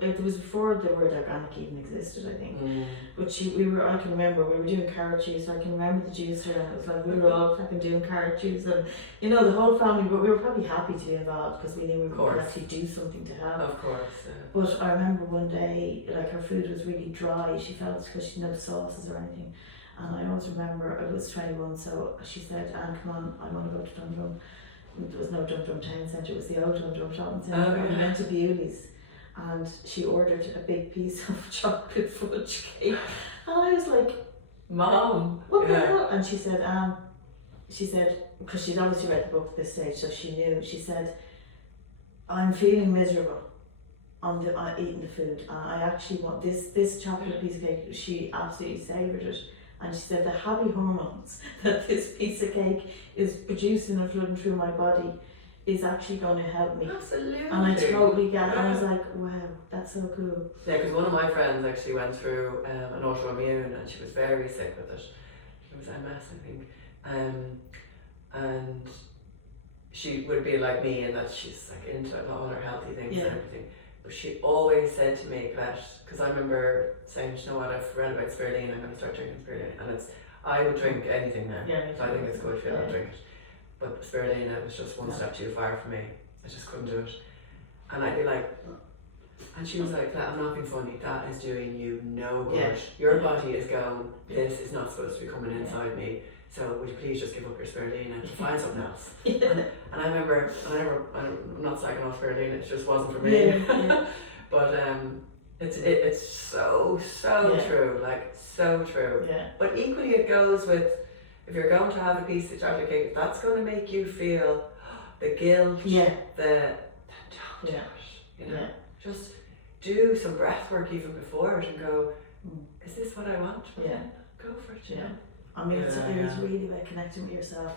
it was before the word organic even existed, I think. But I can remember we were doing carrot juice. I can remember the juicer, and it was like we were all fucking doing carrot juice, and you know the whole family. But we were probably happy to be involved because we knew we could actually do something to help. Of course. But I remember one day, like her food was really dry. She felt because she had no sauces or anything. And I always remember, I was 21, so she said, Anne, come on, I want to go to Dundrum. There was no Dundrum Town Centre, it was the old Dundrum Shopping Centre. We went to Bewley's, and she ordered a big piece of chocolate fudge cake. And I was like, Mom, what the hell? And she said, because she'd obviously read the book at this stage, so she knew, she said, I'm feeling miserable on eating the food. And I actually want this chocolate piece of cake, she absolutely savoured it. And she said the happy hormones that this piece of cake is producing and flooding through my body is actually going to help me. Absolutely. And I totally get it. I was like, wow, that's so cool. Yeah, because one of my friends actually went through an autoimmune, and she was very sick with it. It was MS, I think. And she would be like me in that she's like into all her healthy things and everything. But she always said to me, Colette, because I remember saying, you know what, I've read about spirulina, I'm going to start drinking spirulina. And I would drink anything now. Yeah, so I think it's good for you, I'll drink it. But spirulina was just one step too far for me. I just couldn't do it. And I'd be like, and she was like, I'm not being funny, that is doing you no good. Yeah. Your body is going, this is not supposed to be coming inside me. So would you please just give up your spirulina and find something else? And I remember, I'm not slagging off spirulina, it just wasn't for me. But it's so true, like so true. But equally it goes with, if you're going to have a piece of chocolate cake, that's going to make you feel the guilt, don't do it, you know. Just do some breath work even before it and go, is this what I want? Go for it, you know. I mean, it's really about connecting with yourself.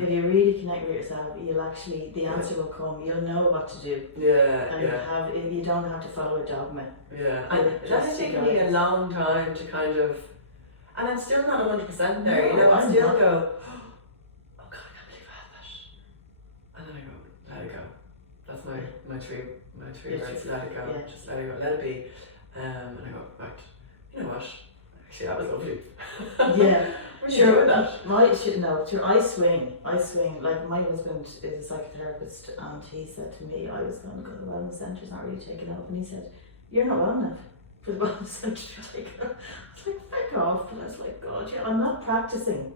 If If you really connect with yourself, you'll actually, the answer will come. You'll know what to do. And you don't have to follow a dogma. And that has taken me a long time to kind of, and I'm still not 100% there. You know, I still go, oh God, I can't believe I had that. And then I go, let it go. That's my three words. Let it go. Just let it go. Let it be. And I go, right. You know what? Actually, that was lovely. Sure. I swing. Like my husband is a psychotherapist, and he said to me, I was going to go to the wellness centre, it's not really taken up, and he said, you're not well enough for the wellness centre to take up. I was like, fuck off. But I was like, God, I'm not practicing.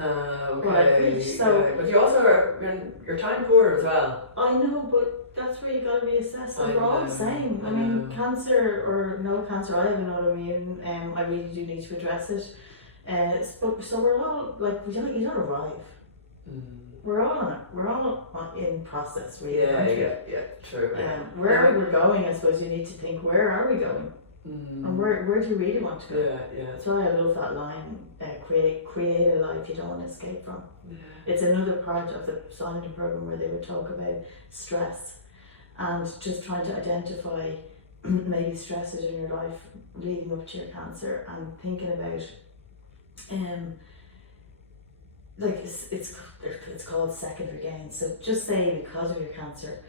Okay. So, but you also are, you're time poor as well. I know, but that's where you got to reassess. We're all the same. I mean, cancer or no cancer, I have an autoimmune. I really do need to address it. So we're all like, you don't arrive. We're all in process. Really. True. Where we're going, I suppose you need to think, where are we going? And where do you really want to go? That's why I love that line, create a life you don't want to escape from. It's another part of the silent program where they would talk about stress and just trying to identify maybe stresses in your life leading up to your cancer, and thinking about like it's called secondary gain. So just say because of your cancer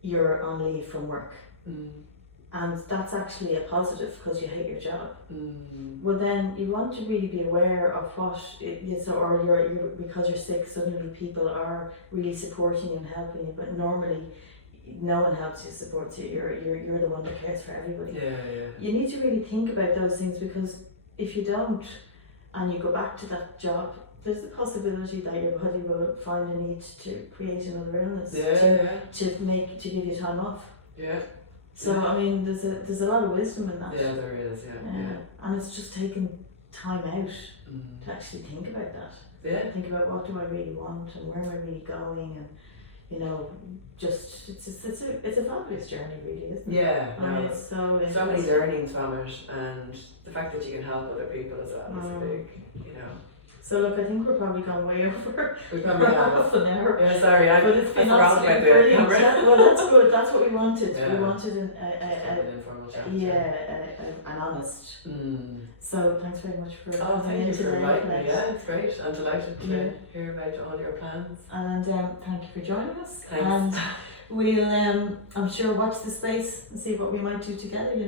you're on leave from work, and that's actually a positive because you hate your job. Well, then you want to really be aware of what or you're because you're sick, suddenly people are really supporting you and helping you, but normally no one helps you, supports you. You're the one that cares for everybody. You need to really think about those things, because if you don't and you go back to that job, there's a possibility that your body will find a need to create another illness to give you time off. So I mean, there's a lot of wisdom in that. There is. And it's just taking time out to actually think about that. Yeah. Think about what do I really want and where am I really going, and you know, just it's a fabulous journey, really, isn't it? Yeah, And no. it's so So many interesting. learnings from it, and the fact that you can help other people as well is a big, you know. So look, I think we're probably gone way over. We probably have. half an hour. Yeah, sorry, But it's been forgot about absolutely the brilliant. camera. Yeah, well, that's good. That's what we wanted. Yeah. We wanted An informal chat. an honest. Mm. So thanks very much for Oh, coming thank in you for today, inviting me. Colette. Yeah, it's great. I'm delighted to Yeah. hear about all your plans. And thank you for joining us. Thanks. And we'll, I'm sure, watch the space and see what we might do together. You know.